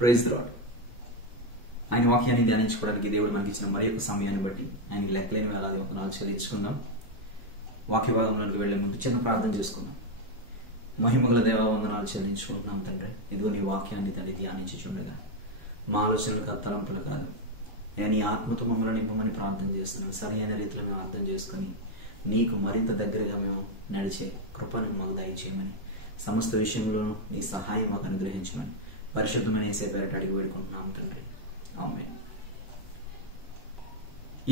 Praise the lord. ఆయన వాక్యాన్ని ధ్యానించుకోవడానికి దేవుడు మనకి ఇచ్చిన మరి యొక్క సమయాన్ని బట్టి ఆయనకి లెక్కలేని వేలాది వందనాలు చెల్లించుకుందాం. వాక్య భాగంలోకి వెళ్లే ముందు చిన్న ప్రార్థన చేసుకుందాం. మహిమగల దేవ వందనాలు చెల్లించుకుంటున్నాం తండ్రి. ఇదిగో నీ వాక్యాన్ని తండ్రి ధ్యానించి చూడగా మా ఆలోచనలు కాదు, తలంపులు కాదు, నేను ఈ ఆత్మతో మమ్మల్ని నింపమని ప్రార్థన చేస్తున్నాను. సరైన రీతిలో మేము అర్థం చేసుకుని నీకు మరింత దగ్గరగా మేము నడిచే కృపను మాకు దయచేయమని, సమస్త విషయంలో నీ సహాయం మాకు అనుగ్రహించమని పరిశుద్ధమైన యేసే పేరిట అడిగి వేడుకుంటున్నాం తండ్రి. ఆమేన్.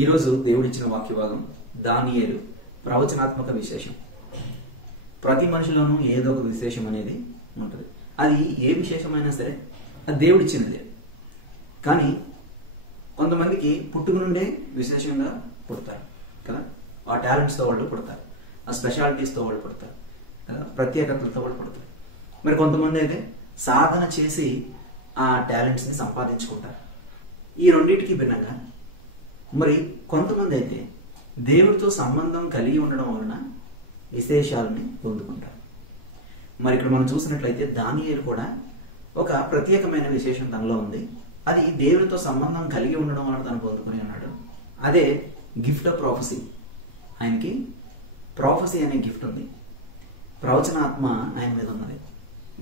ఈరోజు దేవుడిచ్చిన వాక్య భాగం దానియేలు ప్రవచనాత్మక విశేషం. ప్రతి మనిషిలోనూ ఏదో ఒక విశేషం అనేది ఉంటుంది. అది ఏ విశేషమైనా సరే అది దేవుడిచ్చినదే. కానీ కొంతమందికి పుట్టుక నుండే విశేషంగా పుడతారు కదా, ఆ టాలెంట్స్తో వాళ్ళు పుడతారు, ఆ స్పెషాలిటీస్తో వాళ్ళు పుడతారు కదా, ప్రత్యేకతలతో వాళ్ళు పుడతారు. మరి కొంతమంది అయితే సాధన చేసి ఆ టాలెంట్స్ని సంపాదించుకుంటారు. ఈ రెండింటికి భిన్నంగా మరి కొంతమంది అయితే దేవుడితో సంబంధం కలిగి ఉండడం వలన విశేషాలని పొందుకుంటారు. మరి ఇక్కడ మనం చూసినట్లయితే దానియేలు కూడా ఒక ప్రత్యేకమైన విశేషం తనలో ఉంది. అది దేవుడితో సంబంధం కలిగి ఉండడం వలన తను పొందుకుని ఉన్నాడు. అదే గిఫ్ట్ ఆఫ్ ప్రాఫెసీ. ఆయనకి ప్రాఫెసీ అనే గిఫ్ట్ ఉంది, ప్రవచనాత్మ ఆయన మీద ఉన్నది.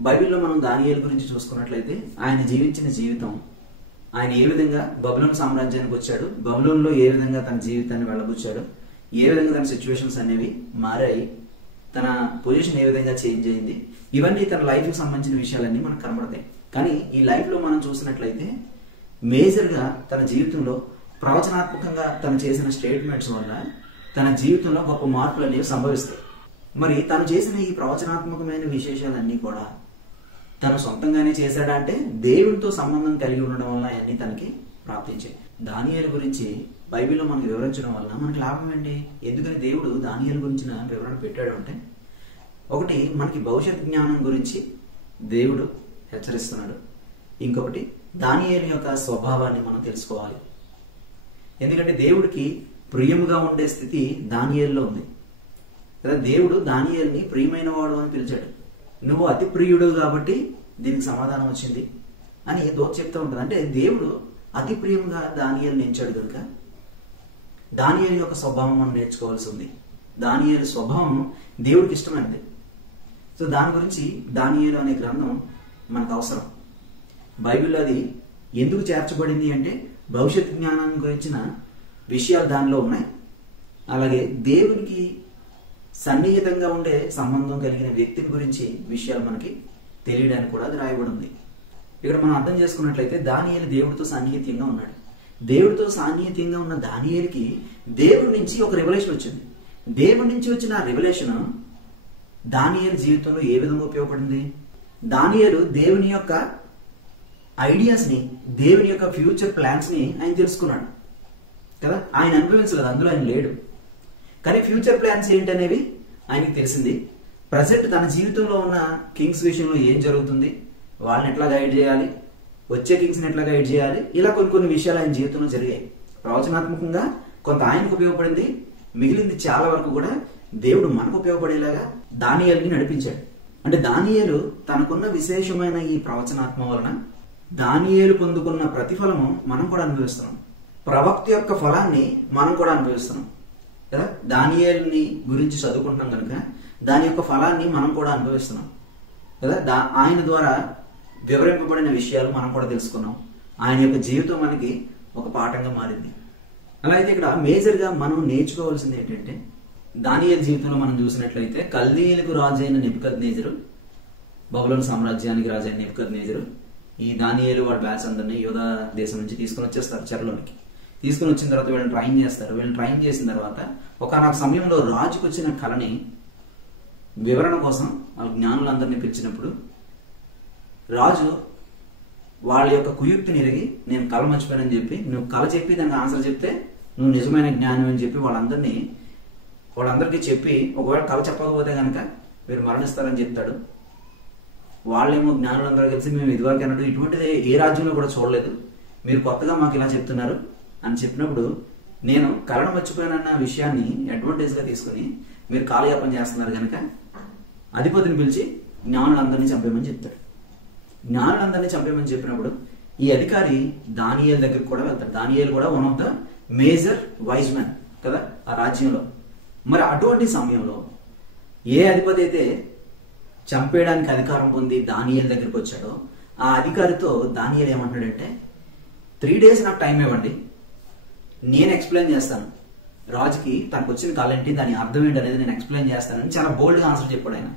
బైబిల్లో మనం దానియేలు గురించి చూసుకున్నట్లయితే ఆయన జీవించిన జీవితం, ఆయన ఏ విధంగా బబులోను సామ్రాజ్యానికి వచ్చాడు, బబులోనులో ఏ విధంగా తన జీవితాన్ని వెళ్ళబుచ్చాడు, ఏ విధంగా తన సిచ్యువేషన్స్ అనేవి మారాయి, తన పొజిషన్ ఏ విధంగా చేంజ్ అయింది, ఇవన్నీ తన లైఫ్కి సంబంధించిన విషయాలన్నీ మనకు కనబడతాయి. కానీ ఈ లైఫ్లో మనం చూసినట్లయితే మేజర్గా తన జీవితంలో ప్రవచనాత్మకంగా తను చేసిన స్టేట్మెంట్స్ వల్ల తన జీవితంలో గొప్ప మార్పులు అనేవి సంభవిస్తాయి. మరి తను చేసిన ఈ ప్రవచనాత్మకమైన విశేషాలన్నీ కూడా తను సొంతంగానే చేశాడా అంటే దేవుడితో సంబంధం కలిగి ఉండడం వల్ల అవన్నీ తనకి ప్రాప్తించాయి. దానియేలు గురించి బైబిల్లో మనకు వివరించడం వల్ల మనకి లాభం ఏంటి? ఎందుకని దేవుడు దానియేలు గురించిన వివరణ పెట్టాడు అంటే, ఒకటి మనకి భవిష్యత్ జ్ఞానం గురించి దేవుడు హెచ్చరిస్తున్నాడు. ఇంకొకటి దానియేలు యొక్క స్వభావాన్ని మనం తెలుసుకోవాలి. ఎందుకంటే దేవుడికి ప్రియముగా ఉండే స్థితి దానియేలులో ఉంది కదా. దేవుడు దానియేలుని ప్రియమైన వాడు అని పిలిచాడు. నువ్వు అతి ప్రియుడు కాబట్టి దీనికి సమాధానం వచ్చింది అని దోత చెప్తూ ఉంటుంది. అంటే దేవుడు అతి ప్రియంగా దానియేలుని ఎంచాడు కనుక దానియేలు యొక్క స్వభావం మనం నేర్చుకోవాల్సి ఉంది. దానియేలు స్వభావం దేవుడికి ఇష్టమైనది. సో దాని గురించి దానియేలు అనే గ్రంథం మనకు అవసరం. బైబిల్లో అది ఎందుకు చేర్చబడింది అంటే భవిష్యత్ జ్ఞానాన్ని గురించిన విషయాలు దానిలో ఉన్నాయి. అలాగే దేవునికి సన్నిహితంగా ఉండే సంబంధం కలిగిన వ్యక్తిని గురించి విషయాలు మనకి తెలియడానికి కూడా అది రాయబడి ఉంది. ఇక్కడ మనం అర్థం చేసుకున్నట్లయితే దానియేలు దేవుడితో సాన్నిహిత్యంగా ఉన్నాడు. దేవుడితో సాన్నిహిత్యంగా ఉన్న దానియేలుకి దేవుడి నుంచి ఒక రెవల్యూషన్ వచ్చింది. దేవుడి నుంచి వచ్చిన ఆ రెవల్యూషన్ దానియేలు జీవితంలో ఏ విధంగా ఉపయోగపడింది? దానియేలు దేవుని యొక్క ఐడియాస్ని, దేవుని యొక్క ఫ్యూచర్ ప్లాన్స్ని ఆయన తెలుసుకున్నాడు కదా. ఆయన అనుభవించలేదు, అందులో ఆయన లేడు. కానీ ఫ్యూచర్ ప్లాన్స్ ఏంటనేవి ఆయనకి తెలిసింది. ప్రజెంట్ తన జీవితంలో ఉన్న కింగ్స్ విషయంలో ఏం జరుగుతుంది, వాళ్ళని ఎట్లా గైడ్ చేయాలి, వచ్చే కింగ్స్ని ఎట్లా గైడ్ చేయాలి, ఇలా కొన్ని విషయాలు ఆయన జీవితంలో జరిగాయి. ప్రవచనాత్మకంగా కొంత ఆయనకు ఉపయోగపడింది, మిగిలింది చాలా వరకు కూడా దేవుడు మనకు ఉపయోగపడేలాగా దానియేలుని నడిపించాడు. అంటే దానియేలు తనకున్న విశేషమైన ఈ ప్రవచనాత్మ వలన దానియేలు పొందుకున్న ప్రతిఫలము మనం కూడా అనుభవిస్తున్నాం. ప్రవక్త యొక్క ఫలాన్ని మనం కూడా అనుభవిస్తున్నాం కదా. దానియేలుని గురించి చదువుకుంటున్నాం కనుక దాని యొక్క ఫలాన్ని మనం కూడా అనుభవిస్తున్నాం కదా. ఆయన ద్వారా వివరింపబడిన విషయాలు మనం కూడా తెలుసుకున్నాం. ఆయన యొక్క జీవితం మనకి ఒక పాఠంగా మారింది. అలా అయితే ఇక్కడ మేజర్గా మనం నేర్చుకోవాల్సింది ఏంటంటే, దానియేలు జీవితంలో మనం చూసినట్లయితే కల్దీయులకు రాజు అయిన నెబుకద్నెజరు, బబులోను సామ్రాజ్యానికి రాజు అయిన నెబుకద్నెజరు ఈ దానియేలు వాడి బ్యాచ్ అందరినీ యూదా దేశం నుంచి తీసుకుని వచ్చేస్తారు చెరలోనికి. తీసుకుని వచ్చిన తర్వాత వీళ్ళని ట్రైన్ చేస్తారు. వీళ్ళని ట్రైన్ చేసిన తర్వాత ఒకనొక సమయంలో రాజుకు వచ్చిన కళని వివరణ కోసం వాళ్ళ జ్ఞానులందరినీ పిలిచినప్పుడు రాజు వాళ్ళ యొక్క కుయుక్తిని ఎరిగి నేను కళ మర్చిపోయానని చెప్పి, నువ్వు కళ చెప్పి దానికి ఆన్సర్ చెప్తే నువ్వు నిజమైన జ్ఞానం అని చెప్పి వాళ్ళందరికీ చెప్పి, ఒకవేళ కళ చెప్పకపోతే కనుక మీరు మరణిస్తారని చెప్తాడు. వాళ్ళేమో జ్ఞానులందరూ కలిసి మేము ఇదివరకు అన్నట్టు ఇటువంటిది ఏ రాజ్యంలో కూడా చూడలేదు, మీరు కొత్తగా మాకు ఇలా చెప్తున్నారు అని చెప్పినప్పుడు నేను కళను మర్చిపోయానన్న విషయాన్ని అడ్వాంటేజ్గా తీసుకుని మీరు కాలయాపన చేస్తున్నారు కనుక అధిపతిని పిలిచి జ్ఞానులందరినీ చంపేయమని చెప్తాడు. జ్ఞానులందరినీ చంపేయమని చెప్పినప్పుడు ఈ అధికారి దానియేలు దగ్గరికి కూడా వెళ్తాడు. దానియేలు కూడా one of the major wise men కదా ఆ రాజ్యంలో. మరి అటువంటి సమయంలో ఏ అధిపతి అయితే చంపేయడానికి అధికారం పొంది దానియేలు దగ్గరికి వచ్చాడో ఆ అధికారితో దానియేలు ఏమంటాడంటే 3 days నాకు టైం ఇవ్వండి, నేను ఎక్స్ప్లెయిన్ చేస్తాను రాజుకి తనకు వచ్చిన కళ ఏంటి, దాని అర్థం ఏంటి అనేది నేను ఎక్స్ప్లెయిన్ చేస్తానని చాలా బోల్డ్గా ఆన్సర్ చెప్పాడు ఆయన.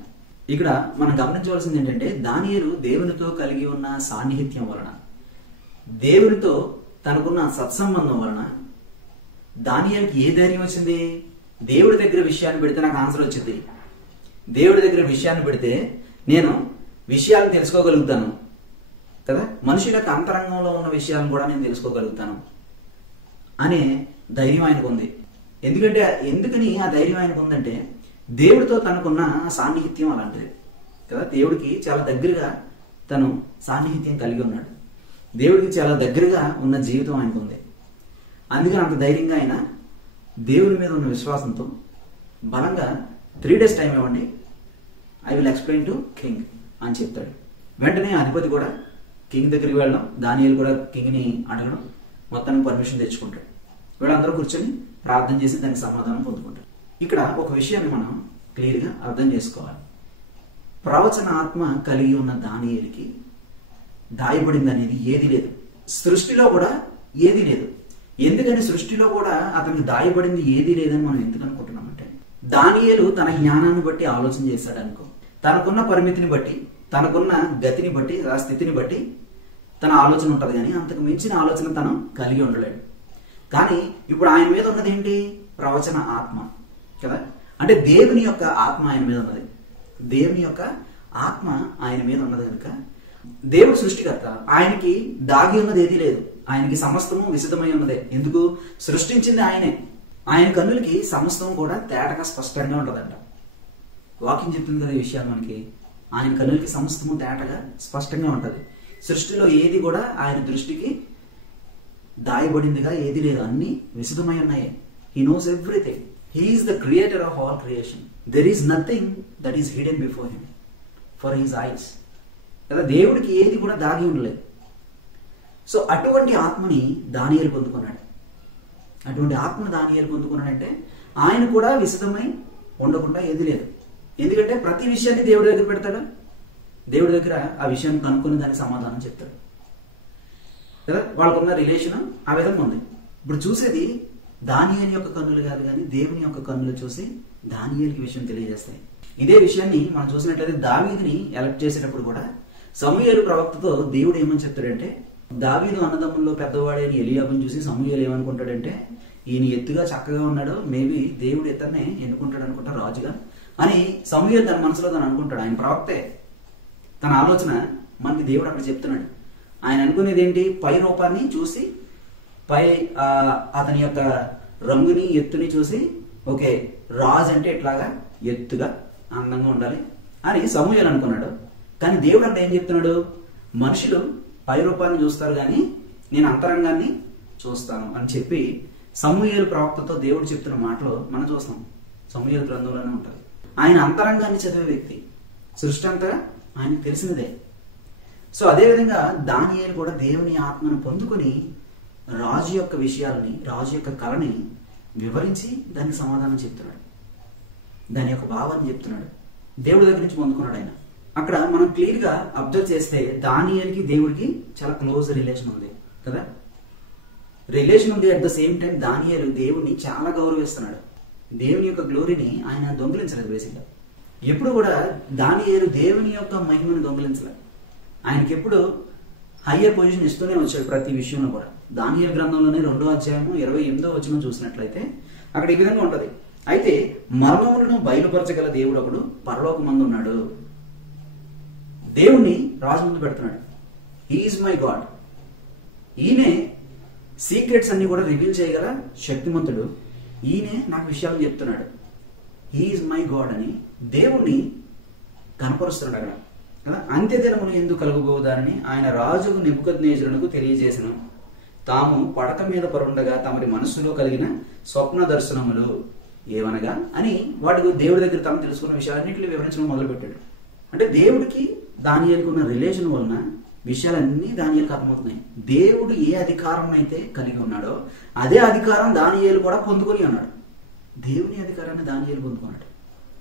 ఇక్కడ మనం గమనించవలసింది ఏంటంటే దానియేలు దేవునితో కలిగి ఉన్న సాన్నిహిత్యం వలన, దేవునితో తనకున్న సత్సంబంధం వలన దానియేలుకి ఏ ధైర్యం వచ్చింది? దేవుడి దగ్గర విషయాన్ని పెడితే నాకు ఆన్సర్ వచ్చింది, దేవుడి దగ్గర విషయాన్ని పెడితే నేను విషయాలను తెలుసుకోగలుగుతాను కదా, మనుషులకు అంతరంగంలో ఉన్న విషయాలను కూడా నేను తెలుసుకోగలుగుతాను అనే ధైర్యం ఆయనకు ఉంది. ఎందుకని ఆ ధైర్యం ఆయనకు ఉందంటే దేవుడితో తనకున్న సాన్నిహిత్యం అలాంటిది కదా. దేవుడికి చాలా దగ్గరగా తను సాన్నిహిత్యం కలిగి ఉన్నాడు, దేవుడికి చాలా దగ్గరగా ఉన్న జీవితం ఆయనకు ఉంది. అందుకని అంత ధైర్యంగా ఆయన దేవుని మీద ఉన్న విశ్వాసంతో బలంగా 3 days టైం ఇవ్వండి, I will explain to king అని చెప్తాడు. వెంటనే అధిపతి కూడా కింగ్ దగ్గరికి వెళ్ళడం, దానియేలు కూడా కింగ్ని అడగడం, మొత్తానికి పర్మిషన్ తెచ్చుకుంటాడు. వీళ్ళందరూ కూర్చొని ప్రార్థన చేసి దానికి సమాధానం పొందుకుంటారు. ఇక్కడ ఒక విషయాన్ని మనం క్లియర్గా అర్థం చేసుకోవాలి. ప్రవచన ఆత్మ కలిగి ఉన్న దానియేలుకి దాయబడింది అనేది ఏది లేదు, సృష్టిలో కూడా ఏది లేదు. ఎందుకని సృష్టిలో కూడా అతనికి దాయబడింది ఏది లేదని మనం ఎందుకు అనుకుంటున్నామంటే దానియేలు తన జ్ఞానాన్ని బట్టి ఆలోచన చేశాడు అనుకో, తనకున్న పరిమితిని బట్టి, తనకున్న గతిని బట్టి, ఆ స్థితిని బట్టి తన ఆలోచన ఉంటుంది, కానీ అంతకు మించిన ఆలోచన తను కలిగి ఉండలేడు. కానీ ఇప్పుడు ఆయన మీద ఉన్నది ఏంటి? ప్రవచన ఆత్మ కదా. అంటే దేవుని యొక్క ఆత్మ ఆయన మీద ఉన్నది, దేవుని యొక్క ఆత్మ ఆయన మీద ఉన్నది కనుక దేవుడు సృష్టికర్త, ఆయనకి దాగి ఉన్నది ఏదీ లేదు, ఆయనకి సమస్తము విశదమై ఉన్నదే. ఎందుకు? సృష్టించింది ఆయనే. ఆయన కన్నులకి సమస్తము కూడా తేటగా స్పష్టంగా ఉంటుందంట. వాక్యం చెప్తుంది కదా ఈ విషయాలు మనకి. ఆయన కన్నులకి సమస్తము తేటగా స్పష్టంగా ఉంటుంది. సృష్టిలో ఏది కూడా ఆయన దృష్టికి దాయబడిందిగా ఏది లేదు, అన్ని విశదమై ఉన్నాయి. He knows everything. He is the creator of all creation. There is nothing that is hidden before him for his eyes కదా. దేవుడికి ఏది కూడా దాగి ఉండలేదు. సో అటువంటి ఆత్మని దానియేలు పొందుకున్నాడు. అటువంటి ఆత్మను దానియేలు పొందుకున్నాడంటే ఆయన కూడా విశదమై ఉండకుండా ఏది లేదు. ఎందుకంటే ప్రతి విషయాన్ని దేవుడి దగ్గర పెడతాడు, దేవుడి దగ్గర ఆ విషయాన్ని కనుక్కొని దానికి సమాధానం చెప్తాడు కదా. వాళ్ళకున్న రిలేషన్ ఆ విధంగా ఉంది. ఇప్పుడు చూసేది దానియేలు యొక్క కన్నులు కాదు, కానీ దేవుని యొక్క కన్నులు చూసి దానియేలుకి విషయం తెలియజేస్తాయి. ఇదే విషయాన్ని మనం చూసినట్లయితే దావీదుని ఎలక్ట్ చేసేటప్పుడు కూడా సమూయేలు ప్రవక్తతో దేవుడు ఏమని చెప్తాడంటే, దావీదు అన్నదమ్ముల్లో పెద్దవాడే అని ఎలియాబుని చూసి సమూయేలు ఏమనుకుంటాడంటే, ఈయన ఎత్తుగా చక్కగా ఉన్నాడు, మేబీ దేవుడు ఇతన్నే ఎన్నుకుంటాడు అనుకుంటా రాజుగా అని సమూయేలు తన మనసులో తను అనుకుంటాడు. ఆయన ప్రవక్తే, తన ఆలోచన మనకి దేవుడు అక్కడ చెప్తున్నాడు. ఆయన అనుకునేది ఏంటి? పై రూపాన్ని చూసి, పై అతని యొక్క రంగుని ఎత్తుని చూసి, ఓకే రాజు అంటే ఇట్లాగా ఎత్తుగా అందంగా ఉండాలి అని సమూయేలు అనుకున్నాడు. కానీ దేవుడు అంటే ఏం చెప్తున్నాడు? మనుషులు పై రూపాన్ని చూస్తారు కానీ నేను అంతరంగాన్ని చూస్తాను అని చెప్పి సమూయేలు ప్రవక్తతో దేవుడు చెప్తున్న మాటలో మనం చూస్తాం. సమూయేలు గ్రంథంలోనే ఉంటుంది. ఆయన అంతరంగాన్ని చదివే వ్యక్తి, సృష్టి అంతా ఆయనకు తెలిసినదే. సో అదేవిధంగా దానియేలు కూడా దేవుని ఆత్మను పొందుకొని రాజు యొక్క విషయాలని, రాజు యొక్క కళని వివరించి దానికి సమాధానం చెప్తున్నాడు, దాని యొక్క భావాన్ని చెప్తున్నాడు. దేవుడి దగ్గర నుంచి పొందుకున్నాడు ఆయన. అక్కడ మనం క్లియర్ గా అబ్జర్వ్ చేస్తే దానియేలుకి దేవుడికి చాలా క్లోజ్ రిలేషన్ ఉంది కదా. రిలేషన్ ఉంది. అట్ ద సేమ్ టైం దానియేలు దేవుడిని చాలా గౌరవిస్తున్నాడు. దేవుని యొక్క గ్లోరీని ఆయన దొంగిలించలేదు. బేసిక్గా ఎప్పుడు కూడా దానియేలు దేవుని యొక్క మహిమను దొంగిలించలేదు. ఆయనకి ఎప్పుడు హయ్యర్ పొజిషన్ ఇస్తూనే వచ్చాడు ప్రతి విషయంలో కూడా. దానియేలు గ్రంథంలోనే 2వ అధ్యాయము 28వ వచనం చూసినట్లయితే అక్కడ ఈ విధంగా ఉంటది. అయితే మర్మములను బయలుపరచగల దేవుడు ఒకడు పరలోకమందు ఉన్నాడు. దేవుణ్ణి రాజు ముందు పెడుతున్నాడు. He's my god. ఈయనే సీక్రెట్స్ అన్ని కూడా రివీల్ చేయగల శక్తిమంతుడు. ఈయనే నాకు విషయాలు చెప్తున్నాడు. హీఈస్ మై గాడ్ అని దేవుణ్ణి కనపరుస్తున్నాడు అక్కడ. అంత్యదినములు ఎందుకు కలుగుబోదారని ఆయన రాజుకు నెబుకద్నెజరునకు తెలియజేసెను. తాము పడక మీద పరుండగా తమరి మనస్సులో కలిగిన స్వప్న దర్శనములు ఏవనగా అని వాటికి దేవుడి దగ్గర తాము తెలుసుకున్న విషయాలన్నింటినీ వివరించడం మొదలుపెట్టాడు. అంటే దేవుడికి దానియేలుకు ఉన్న రిలేషన్ వలన విషయాలన్నీ దానియేలుకు అర్థమవుతున్నాయి. దేవుడు ఏ అధికారం అయితే కలిగి ఉన్నాడో అదే అధికారం దానియేలు కూడా పొందుకొని ఉన్నాడు. దేవుని అధికారాన్ని దానియేలు పొందుకున్నాడు.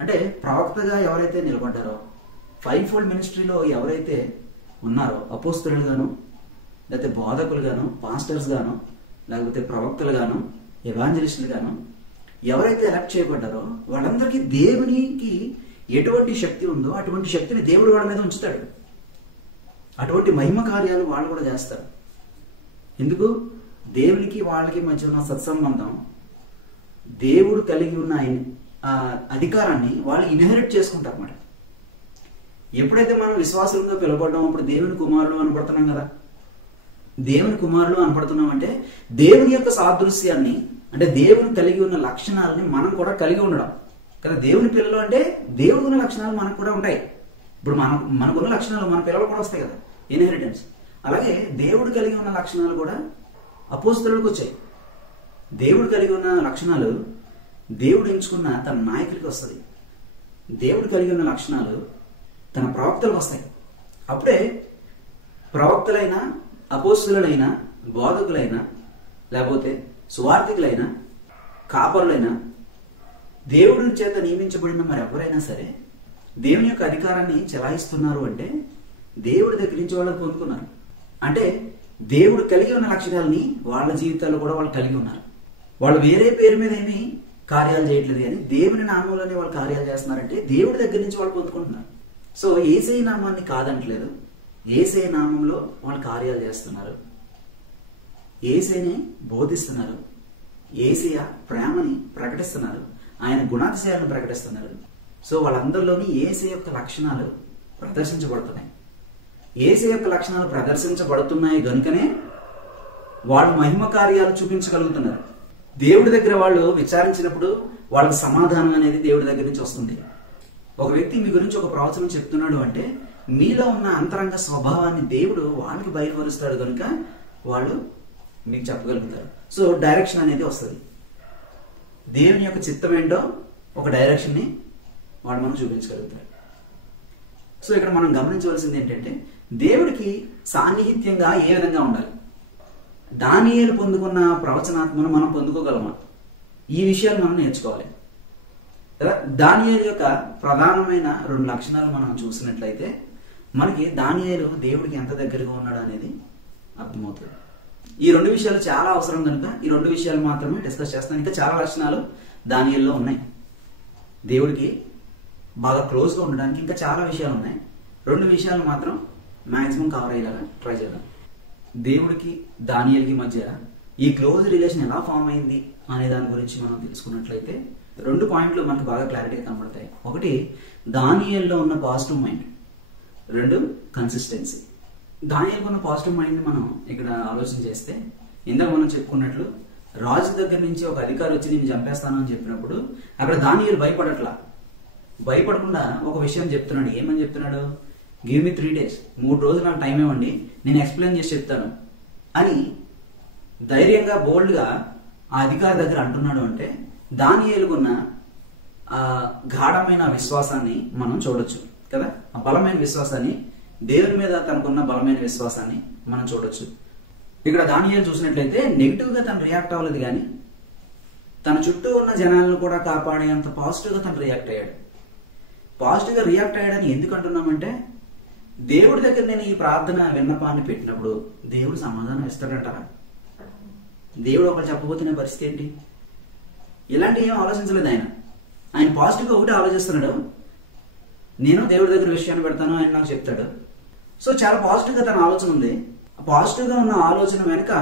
అంటే ప్రవక్తగా ఎవరైతే నిలబడ్డారో, 5-fold మినిస్ట్రీలో ఎవరైతే ఉన్నారో, అపోస్తలులు గాను, లేకపోతే బోధకులు గాను, పాస్టర్స్ గాను, లేకపోతే ప్రవక్తలు గాను, ఎవాంజలిస్టులు గాను ఎవరైతే ఎలక్ట్ చేయబడ్డారో వాళ్ళందరికీ దేవునికి ఎటువంటి శక్తి ఉందో అటువంటి శక్తిని దేవుడు వాళ్ళ మీద ఉంచుతాడు. అటువంటి మహిమ కార్యాలు వాళ్ళు కూడా చేస్తారు. ఎందుకు? దేవునికి వాళ్ళకి మధ్య ఉన్న సత్సంబంధం, దేవుడు కలిగి ఉన్న అధికారాన్ని వాళ్ళు ఇన్హెరిట్ చేసుకుంటారు అన్నమాట. ఎప్పుడైతే మనం విశ్వాసులుగా పిలవబడ్డాం, అప్పుడు దేవుని కుమారులు అనబడుతున్నాం కదా. దేవుని కుమారులు అనబడుతున్నాం అంటే దేవుని యొక్క సాదృశ్యాన్ని, అంటే దేవుని కలిగి ఉన్న లక్షణాలని మనం కూడా కలిగి ఉండడం కదా. దేవుని పిల్లలు అంటే దేవుడు ఉన్న లక్షణాలు మనకు కూడా ఉంటాయి. ఇప్పుడు మనకున్న లక్షణాలు మన పిల్లలు కూడా వస్తాయి కదా, ఇన్హెరిటెన్స్. అలాగే దేవుడు కలిగి ఉన్న లక్షణాలు కూడా అపోస్తలులకు వచ్చాయి. దేవుడు కలిగి ఉన్న లక్షణాలు దేవుడు ఎంచుకున్న తన నాయకులకి వస్తుంది. దేవుడు కలిగి ఉన్న లక్షణాలు తన ప్రవక్తలకు వస్తాయి. అప్పుడే ప్రవక్తలైనా, అపోస్తలులైనా, బోధకులైనా, లేకపోతే సువార్థికులైనా, కాపరులైనా, దేవుడి చేత నియమించబడిన మరెవరైనా సరే దేవుని యొక్క అధికారాన్ని చెలాయిస్తున్నారు అంటే దేవుడి దగ్గర నుంచి వాళ్ళు పొందుకున్నారు. అంటే దేవుడు కలిగి ఉన్న లక్షణాలని వాళ్ళ జీవితాల్లో కూడా వాళ్ళు కలిగి ఉన్నారు. వాళ్ళు వేరే పేరు మీద ఏమి కార్యాలు చేయట్లేదు, కానీ దేవుని నామంలోనే వాళ్ళు కార్యాలు చేస్తున్నారంటే దేవుడి దగ్గర నుంచి వాళ్ళు పొందుకుంటున్నారు. సో యేసయ్య నామాన్ని కాదంటలేదు, యేసయ్య నామంలో వాళ్ళు కార్యాలు చేస్తున్నారు, యేసయ్యని బోధిస్తున్నారు, యేసయ్య ప్రేమని ప్రకటిస్తున్నారు, ఆయన గుణాతిశయాలను ప్రకటిస్తున్నారు. సో వాళ్ళందరిలోని యేసయ్య యొక్క లక్షణాలు ప్రదర్శించబడుతున్నాయి. యేసయ్య యొక్క లక్షణాలు ప్రదర్శించబడుతున్నాయి గనుకనే వాళ్ళు మహిమ కార్యాలు చూపించగలుగుతున్నారు. దేవుడి దగ్గర వాళ్ళు విచారించినప్పుడు వాళ్ళకి సమాధానం అనేది దేవుడి దగ్గర నుంచి వస్తుంది. ఒక వ్యక్తి మీ గురించి ఒక ప్రవచనం చెప్తున్నాడు అంటే మీలో ఉన్న అంతరంగ స్వభావాన్ని దేవుడు వాళ్ళకి బయలుపరుస్తాడు కనుక వాళ్ళు మీకు చెప్పగలుగుతారు. సో డైరెక్షన్ అనేది వస్తుంది. దేవుని యొక్క చిత్తం ఏంటో ఒక డైరెక్షన్ ని వాళ్ళు మనం చూపించగలుగుతారు. సో ఇక్కడ మనం గమనించవలసింది ఏంటంటే దేవుడికి సాన్నిహిత్యంగా ఏ విధంగా ఉండాలి. దానియేలు పొందుకున్న ప్రవచనాత్మను మనం పొందుకోగలమా? ఈ విషయాలు మనం నేర్చుకోవాలి కదా. దానియేలు యొక్క ప్రధానమైన 2 లక్షణాలు మనం చూసినట్లయితే మనకి దానియేలు దేవుడికి ఎంత దగ్గరగా ఉన్నాడు అనేది అర్థమవుతుంది. ఈ 2 విషయాలు చాలా అవసరం కనుక ఈ 2 విషయాలు మాత్రమే డిస్కస్ చేస్తాను. ఇంకా చాలా లక్షణాలు దానియేలులో ఉన్నాయి. దేవుడికి బాగా క్లోజ్గా ఉండడానికి ఇంకా చాలా విషయాలు ఉన్నాయి. 2 విషయాలు మాత్రం మాక్సిమం కవర్ అయ్యేలాగా ట్రై చేద్దాం. దేవుడికి దానియేలుకి మధ్య ఈ క్లోజ్ రిలేషన్ ఎలా ఫామ్ అయింది అనే దాని గురించి మనం తెలుసుకున్నట్లయితే 2 పాయింట్లు మనకు బాగా క్లారిటీగా కనబడతాయి. ఒకటి, దానియేలులో ఉన్న పాజిటివ్ మైండ్. 2, కన్సిస్టెన్సీ. దానియేలులో ఉన్న పాజిటివ్ మైండ్ మనం ఇక్కడ ఆలోచన చేస్తే, ఇందాక మనం చెప్పుకున్నట్లు రాజు దగ్గర నుంచి ఒక అధికారి వచ్చి నేను చంపేస్తాను అని చెప్పినప్పుడు అక్కడ దానియేలు భయపడకుండా ఒక విషయం చెప్తున్నాడు. ఏమని చెప్తున్నాడు? గివ్ మీ 3 days, 3 రోజులు నాకు టైం ఇవ్వండి, నేను ఎక్స్ప్లెయిన్ చేసి చెప్తాను అని ధైర్యంగా బోల్డ్గా ఆ అధికారి దగ్గర అంటున్నాడు. అంటే దానియేలుకున్న గాఢమైన విశ్వాసాన్ని మనం చూడొచ్చు కదా. ఆ బలమైన విశ్వాసాన్ని, దేవుని మీద తనకున్న బలమైన విశ్వాసాన్ని మనం చూడొచ్చు. ఇక్కడ దానియేలు చూసినట్లయితే నెగిటివ్ గా తను రియాక్ట్ అవ్వలేదు, కానీ తన చుట్టూ ఉన్న జనాలను కూడా కాపాడేంత పాజిటివ్ గా తను రియాక్ట్ అయ్యాడు. పాజిటివ్ గా రియాక్ట్ అయ్యాడని ఎందుకు అంటున్నామంటే, దేవుడి దగ్గర నేను ఈ ప్రార్థన విన్నపాన్ని పెట్టినప్పుడు దేవుడు సమాధానం ఇస్తాడంటారా? దేవుడు ఒకరు చెప్పబోతున్న పరిస్థితి ఏంటి? ఇలాంటి ఏం ఆలోచించలేదు ఆయన పాజిటివ్ గా ఒకటి ఆలోచిస్తున్నాడు, నేను దేవుడి దగ్గర విషయాన్ని పెడతాను, ఆయన నాకు చెప్తాడు. సో చాలా పాజిటివ్ గా తన ఆలోచన ఉంది. పాజిటివ్ గా ఉన్న ఆలోచన వెనుక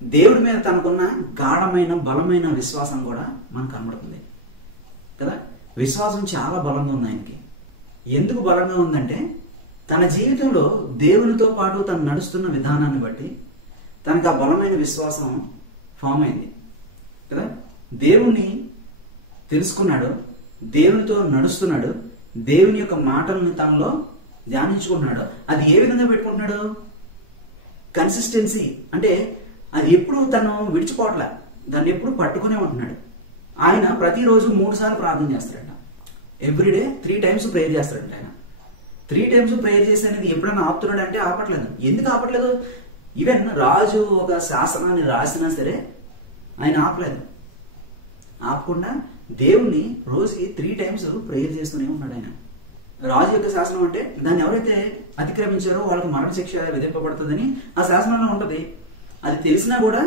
దేవుడి మీద తనకున్న గాఢమైన బలమైన విశ్వాసం కూడా మనకు కనబడుతుంది కదా. విశ్వాసం చాలా బలంగా ఉంది ఆయనకి. ఎందుకు బలంగా ఉందంటే, తన జీవితంలో దేవునితో పాటు తను నడుస్తున్న విధానాన్ని బట్టి తనకు ఆ బలమైన విశ్వాసం ఫామ్ అయింది కదా. దేవుణ్ణి తెలుసుకున్నాడు, దేవునితో నడుస్తున్నాడు, దేవుని యొక్క మాటలను తనలో ధ్యానించుకుంటున్నాడు. అది ఏ విధంగా పెట్టుకుంటున్నాడు? కన్సిస్టెన్సీ. అంటే అది ఎప్పుడు తను విడిచిపోవట్లే, దాన్ని ఎప్పుడు పట్టుకునే ఉంటున్నాడు. ఆయన ప్రతిరోజు 3 సార్లు ప్రార్థన చేస్తాడంట. ఎవ్రీడే 3 times ప్రేయర్ చేస్తాడంట. ఆయన 3 times ప్రేయర్ చేసి అనేది ఎప్పుడైనా ఆపుతున్నాడు అంటే ఆపట్లేదు. ఎందుకు ఆపట్లేదు? ఈవెన్ రాజు ఒక శాసనాన్ని రాసినా సరే ఆయన ఆపలేదు. ఆపకుండా దేవుణ్ణి రోజుకి 3 times ప్రేయర్ చేస్తూనే ఉన్నాడు ఆయన. రాజు యొక్క శాసనం అంటే దాన్ని ఎవరైతే అతిక్రమించారో వాళ్ళకి మరణశిక్ష విధింపబడుతుందని ఆ శాసనంలో ఉంటది. అది తెలిసినా కూడా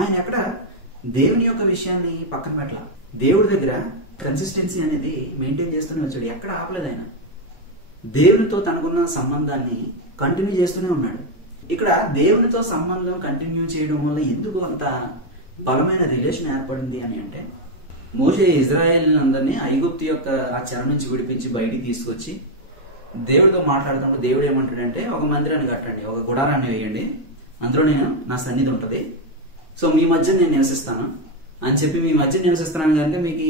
ఆయన ఎక్కడ దేవుని యొక్క విషయాన్ని పక్కన పెట్టాల. దేవుడి దగ్గర కన్సిస్టెన్సీ అనేది మెయింటైన్ చేస్తూనే వచ్చాడు. ఎక్కడ ఆపలేదు ఆయన. దేవునితో తనకున్న సంబంధాన్ని కంటిన్యూ చేస్తూనే ఉన్నాడు. ఇక్కడ దేవునితో సంబంధం కంటిన్యూ చేయడం వల్ల ఎందుకు అంత బలమైన రిలేషన్ ఏర్పడింది అని అంటే, మోషే ఇజ్రాయేల్ అందరినీ ఐగుప్తు యొక్క ఆ చెర నుంచి విడిపించి బయటికి తీసుకొచ్చి దేవుడితో మాట్లాడుతున్నప్పుడు దేవుడు ఏమంటాడంటే, ఒక మందిరాన్ని కట్టండి, ఒక గుడారాన్ని వేయండి, అందులో నేను నా సన్నిధి ఉంటది, సో మీ మధ్య నేను నివసిస్తాను అని చెప్పి, మీ మధ్య నివసిస్తున్నాను కనుక మీకు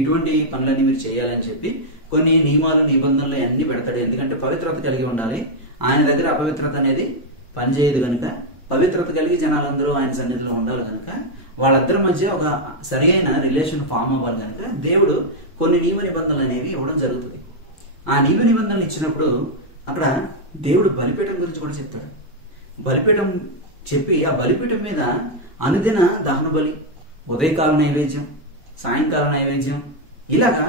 ఇటువంటి పనులన్నీ మీరు చేయాలని చెప్పి కొన్ని నియమాలు నిబంధనలు అన్ని పెడతాడు. ఎందుకంటే పవిత్రత కలిగి ఉండాలి. ఆయన దగ్గర అపవిత్రత అనేది పనిచేయదు కనుక, పవిత్రత కలిగి జనాలందరూ ఆయన సన్నిధిలో ఉండాలి కనుక, వాళ్ళిద్దరి మధ్య ఒక సరైన రిలేషన్ ఫామ్ అవ్వాలి కనుక దేవుడు కొన్ని నియమ నిబంధనలు అనేవి ఇవ్వడం జరుగుతుంది. ఆ నియమ నిబంధనలు ఇచ్చినప్పుడు అక్కడ దేవుడు బలిపీఠం గురించి కూడా చెప్తాడు. బలిపీఠం చెప్పి ఆ బలిపీఠం మీద అనుదిన దహన బలి, ఉదయకాల నైవేద్యం, సాయంకాల నైవేద్యం, ఇలాగా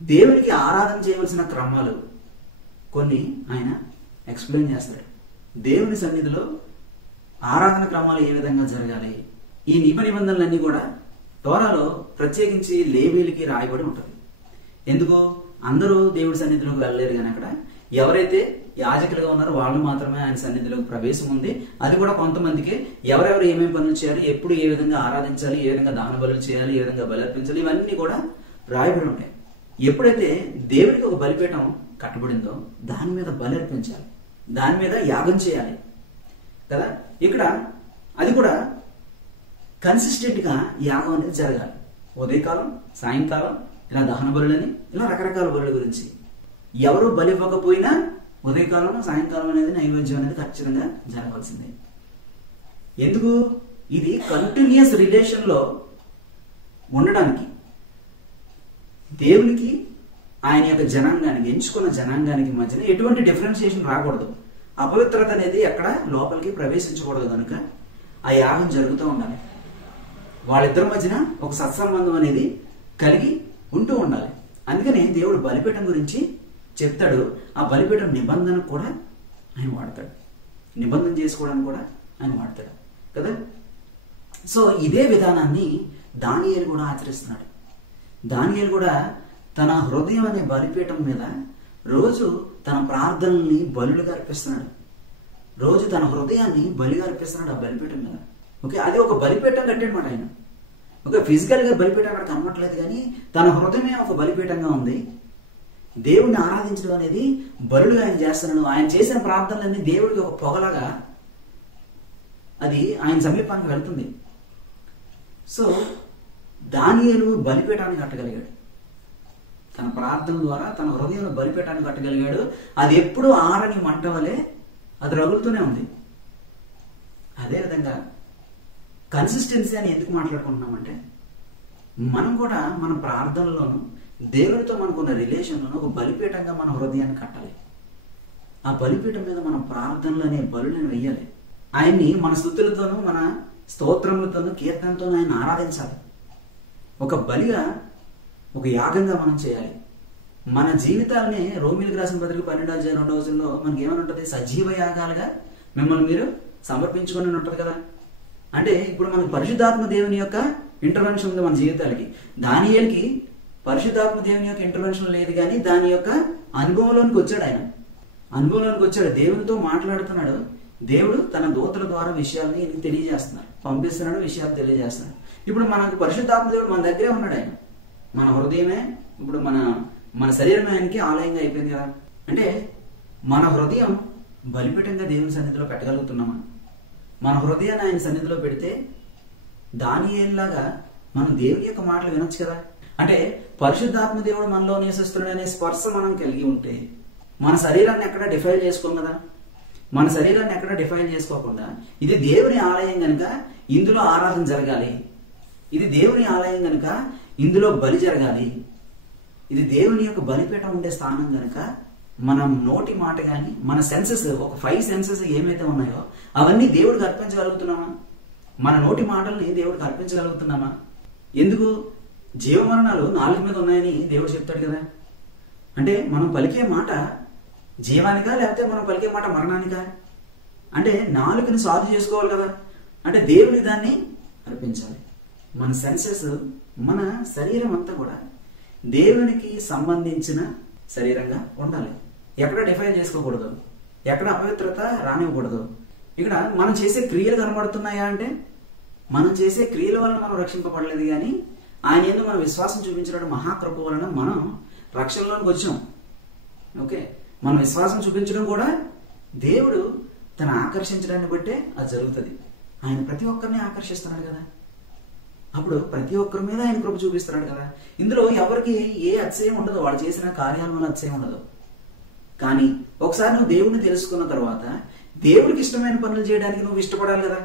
దేవునికి ఆరాధన చేయవలసిన క్రమాలు కొన్ని ఆయన ఎక్స్ప్లెయిన్ చేస్తాడు. దేవుని సన్నిధిలో ఆరాధన క్రమాలు ఏ విధంగా జరగాలి, ఈ నియమ నిబంధనలన్నీ కూడా తోరాలో ప్రత్యేకించి లేవీలకి రాయబడి ఉంటుంది. ఎందుకు? అందరూ దేవుడి సన్నిధిలోకి వెళ్ళలేరు కానీ అక్కడ ఎవరైతే యాజకులుగా ఉన్నారో వాళ్ళు మాత్రమే ఆయన సన్నిధిలోకి ప్రవేశం ఉంది. అది కూడా కొంతమందికి ఎవరెవరు ఏమేమి పనులు చేయాలి, ఎప్పుడు ఏ విధంగా ఆరాధించాలి, ఏ విధంగా దాన బలులు చేయాలి, ఏ విధంగా బలి అర్పించాలి, ఇవన్నీ కూడా రాయబడి ఉంటాయి. ఎప్పుడైతే దేవుడికి ఒక బలిపీఠం కట్టబడిందో దాని మీద బలి అర్పించాలి, దాని మీద యాగం చేయాలి కదా. ఇక్కడ అది కూడా కన్సిస్టెంట్ గా యాగం అనేది జరగాలి. ఉదయకాలం, సాయంకాలం, ఇలా దహన బలులని, ఇలా రకరకాల బలుల గురించి. ఎవరు బలి ఇవ్వకపోయినా ఉదయకాలం, సాయంకాలం అనేది నైవేద్యం అనేది ఖచ్చితంగా జరగాల్సిందే. ఎందుకు? ఇది కంటిన్యూస్ రిలేషన్ లో ఉండడానికి, దేవునికి ఆయన యొక్క జనాంగానికి, ఎంచుకున్న జనాంగానికి మధ్యన ఎటువంటి డిఫరెన్షియేషన్ రాకూడదు. అపవిత్రత అనేది ఎక్కడ లోపలికి ప్రవేశించకూడదు కనుక ఆ యాగం జరుగుతూ ఉండాలి. వాళ్ళిద్దరి మధ్యన ఒక సత్సంబంధం అనేది కలిగి ఉంటూ ఉండాలి. అందుకని దేవుడు బలిపీఠం గురించి చెప్తాడు. ఆ బలిపీఠం నిబంధన కూడా ఆయన వాడతాడు, నిబంధన చేసుకోవడానికి కూడా ఆయన వాడతాడు కదా. సో ఇదే విధానాన్ని దానియేలు కూడా ఆచరిస్తున్నాడు. దానియేలు కూడా తన హృదయం అనే బలిపీఠం మీద రోజు తన ప్రార్థనల్ని బలులుగా అర్పిస్తున్నాడు. రోజు తన హృదయాన్ని బలిగా అర్పిస్తున్నాడు ఆ బలిపీఠం మీద. ఓకే, అది ఒక బలిపీఠం కట్టాడనమాట ఆయన. ఓకే, ఫిజికల్ గా బలిపీఠం అక్కడ కనబడలేదు కానీ తన హృదయమే ఒక బలిపీఠంగా ఉంది. దేవుడిని ఆరాధించడం అనేది బలులుగా ఆయన చేస్తున్నాడు. ఆయన చేసిన ప్రార్థనలన్నీ దేవుడికి ఒక పొగలాగా అది ఆయన సమీపానికి వెళ్తుంది. సో దానియేలు బలిపీఠాన్ని కట్టగలిగాడు. తన ప్రార్థన ద్వారా తన హృదయంలో బలిపీఠాన్ని కట్టగలిగాడు. అది ఎప్పుడూ ఆరని మంట వలె అది రగులుతూనే ఉంది. అదేవిధంగా కన్సిస్టెన్సీ అని ఎందుకు మాట్లాడుకుంటున్నామంటే, మనం కూడా మన ప్రార్థనలోను దేవుడితో మనకున్న రిలేషన్లోను ఒక బలిపీఠంగా మన హృదయాన్ని కట్టాలి. ఆ బలిపీఠం మీద మన ప్రార్థనలు అనే బలులను వెయ్యాలి. ఆయన్ని మన స్తుతులతోనూ మన స్తోత్రములతోనూ కీర్తనతోనూ ఆయన ఆరాధించాలి. ఒక బలిగా, ఒక యాగంగా మనం చేయాలి. మన జీవితాన్ని రోమిలకు రాసిన పత్రిక 12:2 మనకి ఏమని ఉంటుంది? సజీవ యాగాలుగా మిమ్మల్ని మీరు సమర్పించుకొని ఉంటుంది కదా. అంటే ఇప్పుడు మనకు పరిశుద్ధాత్మ దేవుని యొక్క ఇంటర్వెన్షన్ ఉంది మన జీవితాలకి. దానియేలుకి పరిశుద్ధాత్మ దేవుని యొక్క ఇంటర్వెన్షన్ లేదు కానీ దాని యొక్క అనుభవంలోనికి వచ్చాడు. ఆయన అనుభవంలోనికి వచ్చాడు, దేవునితో మాట్లాడుతున్నాడు. దేవుడు తన దూతల ద్వారా విషయాలని తెలియజేస్తున్నాడు, పంపిస్తున్నాడు, విషయాలు తెలియజేస్తున్నాడు. ఇప్పుడు మనకు పరిశుద్ధాత్మ దేవుడు మన దగ్గరే ఉన్నాడు. ఆయన మన హృదయమే, ఇప్పుడు మన శరీరమే ఆయనకి ఆలయంగా అయిపోయింది కదా. అంటే మన హృదయం బలిపీఠంగా దేవుని సన్నిధిలో పెట్టగలుగుతున్నామా? మన హృదయాన్ని ఆయన సన్నిధిలో పెడితే దానియేలులాగా మనం దేవుని యొక్క మాటలు వినొచ్చు కదా. అంటే పరిశుద్ధాత్మ దేవుడు మనలో నివసిస్తున్నాడు అనే స్పర్శ మనం కలిగి ఉంటే మన శరీరాన్ని ఎక్కడ డిఫైల్ చేసుకోం కదా. మన శరీరాన్ని ఎక్కడ డిఫైల్ చేసుకోకుండా ఇది దేవుని ఆలయం గనుక ఇందులో ఆరాధన జరగాలి, ఇది దేవుని ఆలయం గనుక ఇందులో బలి జరగాలి, ఇది దేవుని యొక్క బలిపీఠం ఉండే స్థానం గనుక మన నోటి మాట కానీ మన సెన్సెస్, ఒక 5 సెన్సెస్ ఏమైతే ఉన్నాయో అవన్నీ దేవుడికి అర్పించగలుగుతున్నామా? మన నోటి మాటల్ని దేవుడికి అర్పించగలుగుతున్నామా? ఎందుకు? జీవమరణాలు నాలుగు మీద ఉన్నాయని దేవుడు చెప్తాడు కదా. అంటే మనం పలికే మాట జీవానికా లేకపోతే మనం పలికే మాట మరణానికా? అంటే నాలుగుని సాధు చేసుకోవాలి కదా. అంటే దేవుని దాన్ని అర్పించాలి. మన సెన్సెస్, మన శరీరం అంతా కూడా దేవునికి సంబంధించిన శరీరంగా ఉండాలి. ఎక్కడ డిఫైన్ చేసుకోకూడదు, ఎక్కడ అపవిత్రత రానివ్వకూడదు. ఇక్కడ మనం చేసే క్రియలు కనబడుతున్నాయా అంటే మనం చేసే క్రియల వలన మనం రక్షింపబడలేదు, కానీ ఆయన యందు మనం విశ్వాసం చూపించడం మహాకృప వలన మనం రక్షణలోకి వచ్చాం. ఓకే, మనం విశ్వాసం చూపించడం కూడా దేవుడు తను ఆకర్షించడాన్ని బట్టే అది జరుగుతుంది. ఆయన ప్రతి ఒక్కరిని ఆకర్షిస్తున్నాడు కదా. అప్పుడు ప్రతి ఒక్కరి మీద ఆయన కృప చూపిస్తున్నాడు కదా. ఇందులో ఎవరికి ఏ అతిశయం ఉండదు, వాడు చేసిన కార్యాల వల్ల అతిశయం ఉండదు. కానీ ఒకసారి నువ్వు దేవుడిని తెలుసుకున్న తర్వాత దేవుడికి ఇష్టమైన పనులు చేయడానికి నువ్వు ఇష్టపడాలి కదా.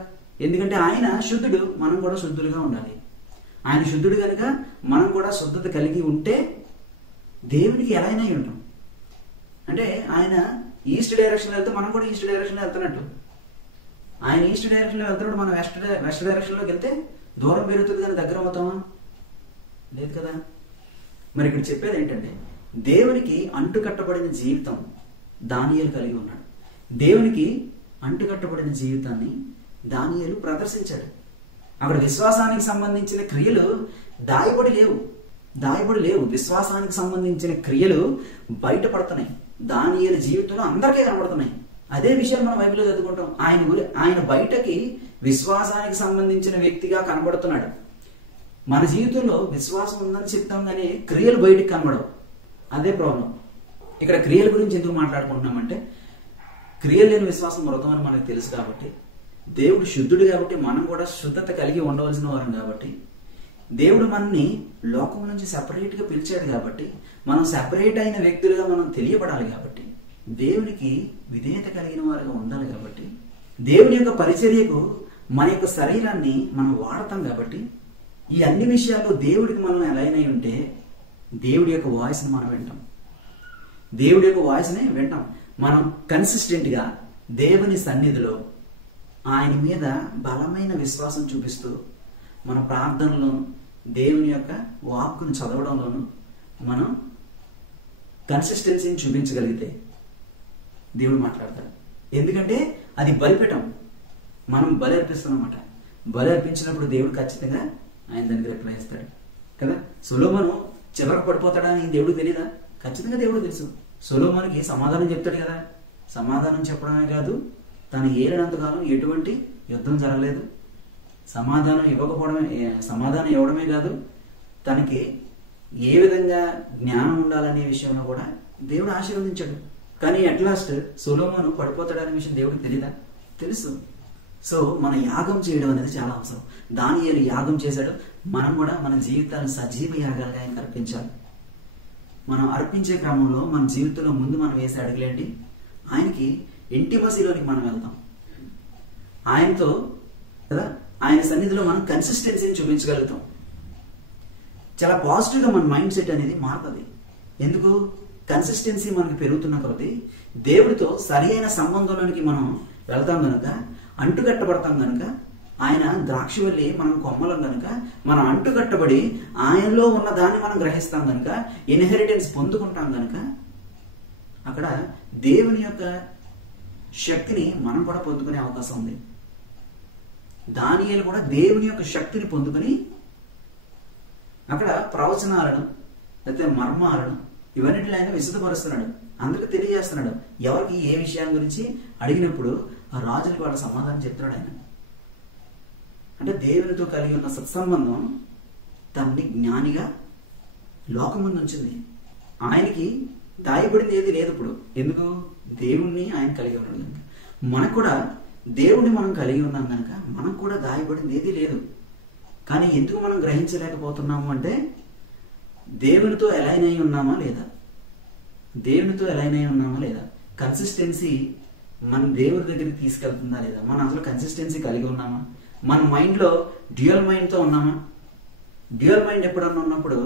ఎందుకంటే ఆయన శుద్ధుడు, మనం కూడా శుద్ధులుగా ఉండాలి. ఆయన శుద్ధుడు కనుక మనం కూడా శుద్ధత కలిగి ఉంటే దేవునికి ఎలా అయినా ఉంటాం. అంటే ఆయన ఈస్ట్ డైరెక్షన్లో వెళ్తే మనం కూడా ఈస్ట్ డైరెక్షన్లో వెళ్తున్నట్టు. ఆయన ఈస్ట్ డైరెక్షన్లో వెళ్తున్నప్పుడు మనం వెస్ట్ డైరెక్షన్లోకి వెళ్తే దూరం పెరుగుతుంది కానీ దగ్గర అవుతామా? లేదు కదా. మరి ఇక్కడ చెప్పేది ఏంటంటే దేవునికి అంటుకట్టబడిన జీవితం దానియేలు కలిగి ఉన్నాడు. దేవునికి అంటుకట్టబడిన జీవితాన్ని దానియేలు ప్రదర్శించాడు. అక్కడ విశ్వాసానికి సంబంధించిన క్రియలు దాయబడి లేవు. విశ్వాసానికి సంబంధించిన క్రియలు బయటపడుతున్నాయి. దానియేలు జీవితంలో అందరికీ కనబడుతున్నాయి. అదే విషయాలు మనం బైబిల్లో చదువుకుంటాం. ఆయన బయటకి విశ్వాసానికి సంబంధించిన వ్యక్తిగా కనబడుతున్నాడు. మన జీవితంలో విశ్వాసం ఉందని చెప్తాం కానీ క్రియలు బయటికి కనబడవు. అదే ప్రాబ్లం. ఇక్కడ క్రియల గురించి ఎందుకు మాట్లాడుకుంటున్నామంటే క్రియలు లేని విశ్వాసం మృతం అని మనకు తెలుసు కాబట్టి, దేవుడు శుద్ధుడు కాబట్టి మనం కూడా శుద్ధత కలిగి ఉండవలసిన వారం కాబట్టి, దేవుడు మనని లోకం నుంచి సెపరేట్ గా పిలిచాడు కాబట్టి, మనం సెపరేట్ అయిన వ్యక్తులుగా మనం తెలియబడాలి కాబట్టి, దేవునికి విధేయత కలిగిన వారుగా ఉండాలి కాబట్టి, దేవుని యొక్క పరిచర్యకు మన యొక్క శరీరాన్ని మనం వాడతాం కాబట్టి, ఈ అన్ని విషయాలు దేవుడికి మనం ఎలా అయినా ఉంటే దేవుడి యొక్క వాయిస్ని మనం వింటాం. దేవుడి యొక్క వాయిస్ని వింటాం. మనం కన్సిస్టెంట్ గా దేవుని సన్నిధిలో ఆయన మీద బలమైన విశ్వాసం చూపిస్తూ మన ప్రార్థనలో దేవుని యొక్క వాక్కును చదవడంలోనూ మనం కన్సిస్టెన్సీని చూపించగలిగితే దేవుడు మాట్లాడతాడు. ఎందుకంటే అది బలిపీఠం, మనం బలి అర్పిస్తున్నామట. బలి అర్పించినప్పుడు దేవుడు ఖచ్చితంగా ఆయన దానికి రిప్లై ఇస్తాడు కదా. సొలొమోను చివరకు పడిపోతాడని దేవుడికి తెలియదా? ఖచ్చితంగా దేవుడు తెలుసు. సొలొమోనుకి సమాధానం చెప్తాడు కదా. సమాధానం చెప్పడమే కాదు, తను ఏలినంతకాలం ఎటువంటి యుద్ధం జరగలేదు. సమాధానం ఇవ్వడమే కాదు, తనకి ఏ విధంగా జ్ఞానం ఉండాలనే విషయంలో కూడా దేవుడు ఆశీర్వదించాడు. కానీ అట్ లాస్ట్ సొలొమోను పడిపోతాడనే విషయం దేవుడికి తెలియదా? తెలుసు. సో మన యాగం చేయడం అనేది చాలా అవసరం. దానియేలు యాగం చేశాడు. మనం కూడా మన జీవితాలను సజీవ యాగాలుగా ఆయనకు అర్పించాలి. మనం అర్పించే క్రమంలో మన జీవితంలో ముందు మనం వేసే అడుగులేంటి? ఆయనకి ఇంటిమసీలోనికి మనం వెళ్తాం. ఆయనతో కదా, ఆయన సన్నిధిలో మనం కన్సిస్టెన్సీని చూపించగలుగుతాం. చాలా పాజిటివ్గా మన మైండ్ సెట్ అనేది మారుతుంది. ఎందుకు? కన్సిస్టెన్సీ మనకి పెరుగుతున్న కొద్దీ దేవుడితో సరి అయిన సంబంధంలోనికి మనం వెళ్తాం కనుక, అంటుకట్టబడతాం కనుక, ఆయన ద్రాక్షవల్లి మనం కొమ్మలం కనుక, మనం అంటుకట్టబడి ఆయనలో ఉన్న దాన్ని మనం గ్రహిస్తాం కనుక, ఇన్హెరిటెన్స్ పొందుకుంటాం కనుక, అక్కడ దేవుని యొక్క శక్తిని మనం కూడా పొందుకునే అవకాశం ఉంది. దానియేలు కూడా దేవుని యొక్క శక్తిని పొందుకుని అక్కడ ప్రవచనాలను లేకపోతే మర్మాలను ఇవన్నిటిలో ఆయన విశదపరుస్తున్నాడు. అందరికి తెలియజేస్తున్నాడు. ఎవరికి ఏ విషయం గురించి అడిగినప్పుడు ఆ రాజులకు వాళ్ళ సమాధానం చెప్తున్నాడు ఆయన. అంటే దేవునితో కలిగి ఉన్న సత్సంబంధం తనని జ్ఞానిగా లోకం ముందు ఉంచింది. ఆయనకి దాయబడింది ఏది లేదు ఇప్పుడు. ఎందుకు? దేవుణ్ణి ఆయన కలిగి ఉన్నాడు కనుక. మనకు కూడా దేవుడిని మనం కలిగి ఉన్నాం కనుక మనకు కూడా దాయబడింది ఏది లేదు. కానీ ఎందుకు మనం గ్రహించలేకపోతున్నాము అంటే దేవునితో ఎలైన్ అయి ఉన్నామా లేదా, కన్సిస్టెన్సీ మన దేవుడి దగ్గరికి తీసుకెళ్తుందా లేదా, మనం అసలు కన్సిస్టెన్సీ కలిగి ఉన్నామా, మన మైండ్లో డ్యూయల్ మైండ్తో ఉన్నామా? డ్యూయల్ మైండ్ ఎప్పుడన్నా ఉన్నప్పుడు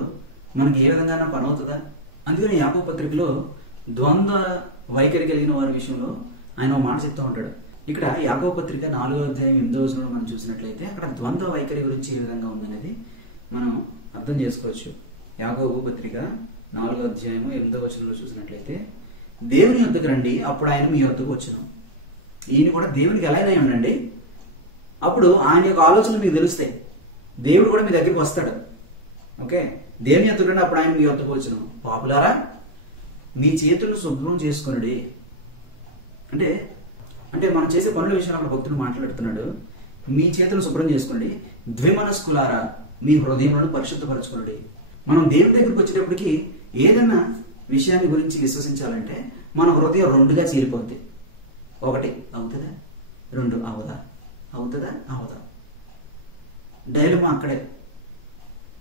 మనకి ఏ విధంగా పని అవుతుందా? అందుకని యాకోబు పత్రికలో ద్వంద్వ వైఖరి కలిగిన వారి విషయంలో ఆయన ఒక మాట చెప్తూ ఉంటాడు. ఇక్కడ యాకోబు పత్రిక 4వ అధ్యాయం 8వ వచనంలో మనం చూసినట్లయితే అక్కడ ద్వంద్వ వైఖరి గురించి ఏ విధంగా ఉందనేది మనం అర్థం చేసుకోవచ్చు. యాకోబు పత్రిక 4వ అధ్యాయం 8వ వచనంలో చూసినట్లయితే, దేవుని యొద్దకు రండి, అప్పుడు ఆయన మీ యొద్దకు వచ్చును. ఈయన కూడా దేవునికి ఎలా అయినా ఉండండి, అప్పుడు ఆయన యొక్క ఆలోచనలు మీకు తెలుస్తాయి. దేవుడు కూడా మీ దగ్గరికి వస్తాడు. ఓకే, దేవుని యొద్దకు రండి, అప్పుడు ఆయన మీ యొద్దకు వచ్చును. పాపులారా, మీ చేతులను శుభ్రం చేసుకునుడి. అంటే మనం చేసే పనుల విషయంలో అక్కడ భక్తుడు మాట్లాడుతున్నాడు. మీ చేతులు శుభ్రం చేసుకోండి. ద్విమనస్కులారా, మీ హృదయములను పరిశుద్ధపరచుకోండి. మనం దేవుని దగ్గరికి వచ్చేటప్పటికి ఏదైనా విషయాన్ని గురించి విశ్వసించాలంటే మన హృదయం రెండుగా చీలిపోద్ది. ఒకటి అవుతుందా, రెండు అవదా, అవుతుందా అవదా, డైలమా అక్కడే.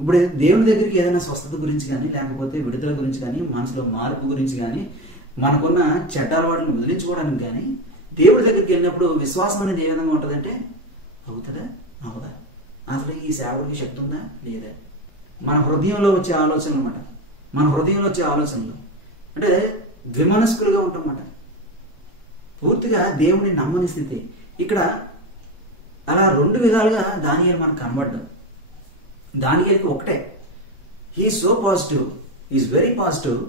ఇప్పుడు దేవుని దగ్గరికి ఏదైనా స్వస్థత గురించి కానీ, లేకపోతే విడుదల గురించి కానీ, మనసులో మార్పు గురించి కానీ, మనకున్న చెడ్డ అలవాట్లను వదిలించుకోవడానికి కానీ దేవుడి దగ్గరికి వెళ్ళినప్పుడు విశ్వాసం అనేది ఏ విధంగా ఉంటుందంటే అవుతుందా అవదా, అసలు ఈ సేవకుడికి శక్తి ఉందా లేదా, మన హృదయంలో వచ్చే ఆలోచనలు అన్నమాట. మన హృదయంలో వచ్చే ఆలోచనలు అంటే ద్విమనస్కులుగా ఉంటామన్నమాట. పూర్తిగా దేవుడిని నమ్మని స్థితి. ఇక్కడ అలా రెండు విధాలుగా దానియేలు మనకు కనబడ్డాం. దానియేలుకి ఒకటే, he's so positive, he's very positive.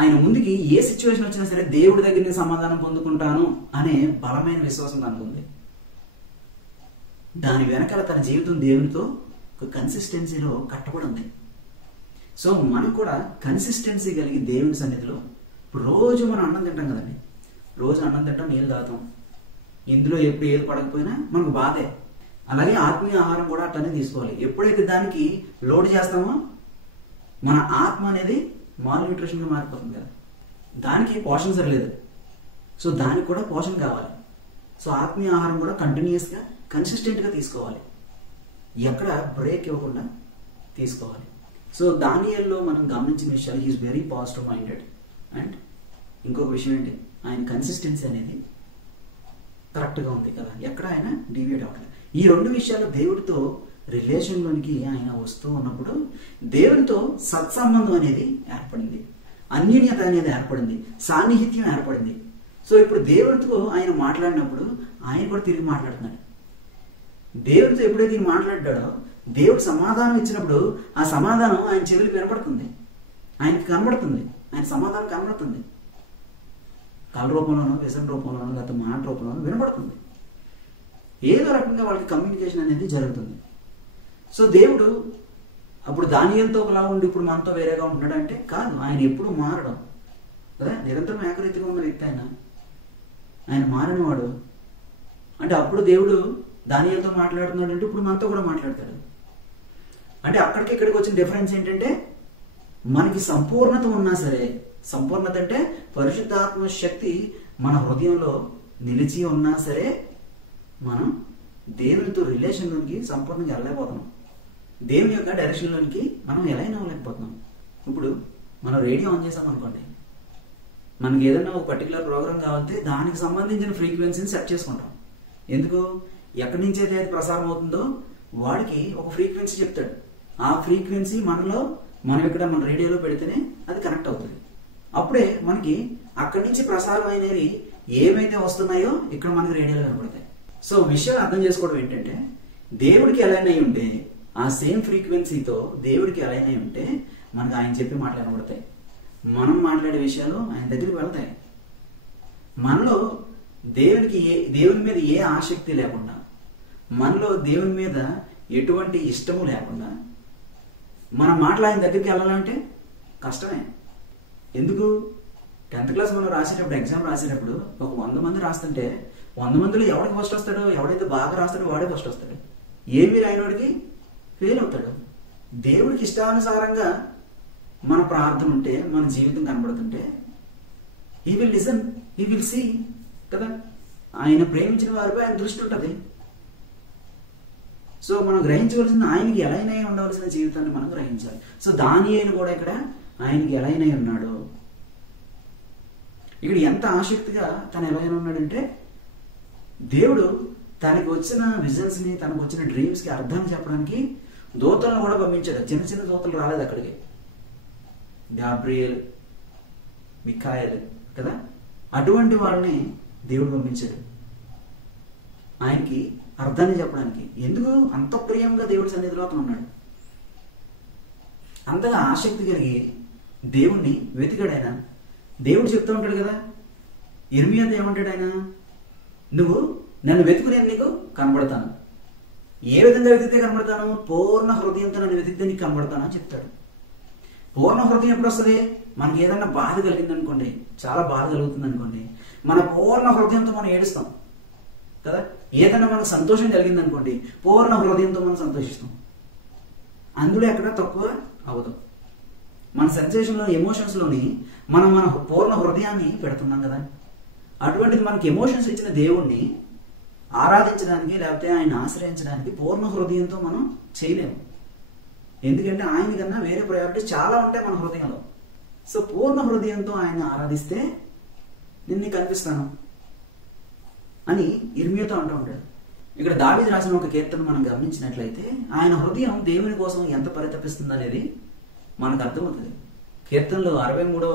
ఆయన ముందుకి ఏ సిచ్యువేషన్ వచ్చినా సరే దేవుడి దగ్గర నేను సమాధానం పొందుకుంటాను అనే బలమైన విశ్వాసం తనకు ఉంది. దాని వెనకాల తన జీవితం దేవునితో ఒక కన్సిస్టెన్సీలో కట్టబడి ఉంది. సో మనం కూడా కన్సిస్టెన్సీ కలిగి దేవుని సన్నిధిలో రోజు మనం అన్నం తింటాం కదండి. రోజు అన్నం తింటాం, నీళ్ళు తాగుతాం. ఇందులో ఎప్పుడు ఏది పడకపోయినా మనకు బాధే. అలాగే ఆత్మీయ ఆహారం కూడా అట్లనే తీసుకోవాలి. ఎప్పుడైతే దానికి లోడ్ చేస్తామో మన ఆత్మ అనేది మాల్ న్యూట్రిషన్గా మారిపోతుంది కదా, దానికి పోషణ సరిలేదు. సో దానికి కూడా పోషణ కావాలి. సో ఆత్మీయ ఆహారం కూడా కంటిన్యూస్గా కన్సిస్టెంట్గా తీసుకోవాలి, ఎక్కడ బ్రేక్ ఇవ్వకుండా తీసుకోవాలి. సో దానియేలులో మనం గమనించిన విషయాలు, he's very positive minded. And ఇంకొక విషయం ఏంటి, ఆయన కన్సిస్టెన్సీ అనేది కరెక్ట్గా ఉంది కదా, ఎక్కడ ఆయన డివియేట్ అవ్వట్లేదు. ఈ రెండు విషయాలు దేవుడితో రిలేషన్లోనికి ఆయన వస్తూ ఉన్నప్పుడు దేవుడితో సత్సంబంధం అనేది ఏర్పడింది, అన్యోన్యత అనేది ఏర్పడింది, సాన్నిహిత్యం ఏర్పడింది. సో ఇప్పుడు దేవుడితో ఆయన మాట్లాడినప్పుడు ఆయన కూడా తిరిగి మాట్లాడుతున్నాడు. దేవుడితో ఎప్పుడైతే ఈయన మాట్లాడాడో దేవుడు సమాధానం ఇచ్చినప్పుడు ఆ సమాధానం ఆయన చెవులకు వినపడుతుంది, ఆయనకి కనబడుతుంది, ఆయన సమాధానం కనబడుతుంది. కళ రూపంలోనో, వ్యసన రూపంలోనో, లేకపోతే మాట రూపంలోనో వినపడుతుంది. ఏదో రకంగా వాళ్ళకి కమ్యూనికేషన్ అనేది జరుగుతుంది. సో దేవుడు అప్పుడు దానియేలుతో ఒకలా ఉండి ఇప్పుడు మనతో వేరేగా ఉంటున్నాడు అంటే కాదు, ఆయన ఎప్పుడు మారడం కదా, నిరంతరం ఏకరీతిగా ఉన్న వ్యక్తి ఆయన మారినవాడు. అంటే అప్పుడు దేవుడు దానియేలుతో మాట్లాడుతున్నాడు అంటే ఇప్పుడు మనతో కూడా మాట్లాడతాడు. అంటే అక్కడికి ఇక్కడికి వచ్చిన డిఫరెన్స్ ఏంటంటే మనకి సంపూర్ణత ఉన్నా సరే, సంపూర్ణత అంటే పరిశుద్ధాత్మ శక్తి మన హృదయంలో నిలిచి ఉన్నా సరే మనం దేవునితో రిలేషన్లోనికి సంపూర్ణంగా వెళ్ళలేకపోతున్నాం. దేవుని యొక్క డైరెక్షన్లోనికి మనం ఎలా అయినా వెళ్ళలేకపోతున్నాం. ఇప్పుడు మనం రేడియో ఆన్ చేసాం అనుకోండి, మనకి ఏదైనా ఒక పర్టికులర్ ప్రోగ్రామ్ కావాలంటే దానికి సంబంధించిన ఫ్రీక్వెన్సీని సెట్ చేసుకుంటాం. ఎందుకు, ఎక్కడి నుంచి అయితే అది ప్రసారం అవుతుందో వాడికి ఒక ఫ్రీక్వెన్సీ చెప్తాడు. ఆ ఫ్రీక్వెన్సీ మనం ఇక్కడ మన రేడియోలో పెడితేనే అది కనెక్ట్ అవుతుంది. అప్పుడే మనకి అక్కడి నుంచి ప్రసారం అయినవి ఏమైతే వస్తున్నాయో ఇక్కడ మనకి రేడియోలో కనపడతాయి. సో విషయాలు అర్థం చేసుకోవడం ఏంటంటే దేవుడికి ఎలా అయి ఉంటే ఆ సేమ్ ఫ్రీక్వెన్సీతో దేవుడికి ఎలా అయి ఉంటే మనకు ఆయన చెప్పి మాట్లాడబడతాయి. మనం మాట్లాడే విషయాలు ఆయన దగ్గరికి వెళ్తాయి. మనలో దేవుని మీద ఏ ఆసక్తి లేకుండా, మనలో దేవుని మీద ఎటువంటి ఇష్టము లేకుండా మనం మాటలు ఆయన దగ్గరికి వెళ్ళాలంటే కష్టమే. ఎందుకు, 10th క్లాస్ మనం రాసేటప్పుడు, ఎగ్జామ్ రాసేటప్పుడు ఒక 100 మంది రాస్తుంటే 100 మందిలో ఎవరికి ఫస్ట్ వస్తాడో, ఎవడైతే బాగా రాస్తాడో వాడే ఫస్ట్ వస్తాడు. ఏమీ రాయనోడికి ఫెయిల్ అవుతాడు. దేవుడికి ఇష్టానుసారంగా మన ప్రార్థన ఉంటే, మన జీవితం కనబడుతుంటే he will listen, he will see కదా. ఆయన ప్రేమించిన వారిపై ఆయన దృష్టి ఉంటుంది. సో మనం గ్రహించవలసిన ఆయనకి ఎలా అయినా ఉండవలసిన జీవితాన్ని మనం గ్రహించాలి. సో దానియేలు కూడా ఇక్కడ ఆయనకి ఎలా అయినా ఉన్నాడు. ఇక్కడ ఎంత ఆసక్తిగా తను ఎలా అయినా ఉన్నాడంటే దేవుడు తనకి వచ్చిన విజన్స్ ని, తనకు వచ్చిన డ్రీమ్స్ కి అర్థం చెప్పడానికి దూతలను కూడా పంపించాడు. చిన్న చిన్న దూతలు రాలేదు అక్కడికి. గాబ్రియల్, మిఖాయల్ కదా, అటువంటి వాళ్ళని దేవుడు పంపించాడు ఆయనకి అర్థాన్ని చెప్పడానికి. ఎందుకు అంత ప్రియంగా దేవుడి సన్నిధిలో అతను ఉన్నాడు, అంతగా ఆసక్తి కలిగి దేవుణ్ణి వెతికాడు ఆయన. దేవుడు చెప్తూ ఉంటాడు కదా, ఇర్మియాతో ఏమంటాడు ఆయన, నువ్వు నన్ను వెతుకు, నేను నీకు కనబడతాను. ఏ విధంగా వెతికితే కనబడతాను? పూర్ణ హృదయంతో నన్ను వెతికితే నీకు కనబడతాను అని చెప్తాడు. పూర్ణ హృదయం ఎప్పుడు వస్తుంది? మనకి ఏదన్నా బాధ కలిగింది అనుకోండి, చాలా బాధ కలుగుతుంది అనుకోండి, మన పూర్ణ హృదయంతో మనం ఏడుస్తాం కదా. ఏదైనా మనకు సంతోషం కలిగింది అనుకోండి, పూర్ణ హృదయంతో మనం సంతోషిస్తాం. అందులో ఎక్కడ తక్కువ అవ్వదు. మన సెన్సేషన్లో, ఎమోషన్స్లోని మనం మన పూర్ణ హృదయాన్ని పెడుతున్నాం కదా. అటువంటిది మనకి ఎమోషన్స్ ఇచ్చిన దేవుణ్ణి ఆరాధించడానికి లేకపోతే ఆయన ఆశ్రయించడానికి పూర్ణ హృదయంతో మనం చేయలేము. ఎందుకంటే ఆయన కన్నా వేరే ప్రయారిటీస్ చాలా ఉంటాయి మన హృదయంలో. సో పూర్ణ హృదయంతో ఆయన ఆరాధిస్తే నిన్ను కనిపిస్తాను అని ఇర్మియాతో అంటూ ఉంటాడు. ఇక్కడ దావీదు రాసిన ఒక కీర్తన మనం గమనించినట్లయితే ఆయన హృదయం దేవుని కోసం ఎంత పరితపిస్తుంది అనేది మనకు అర్థమవుతుంది. కీర్తనలో 63వ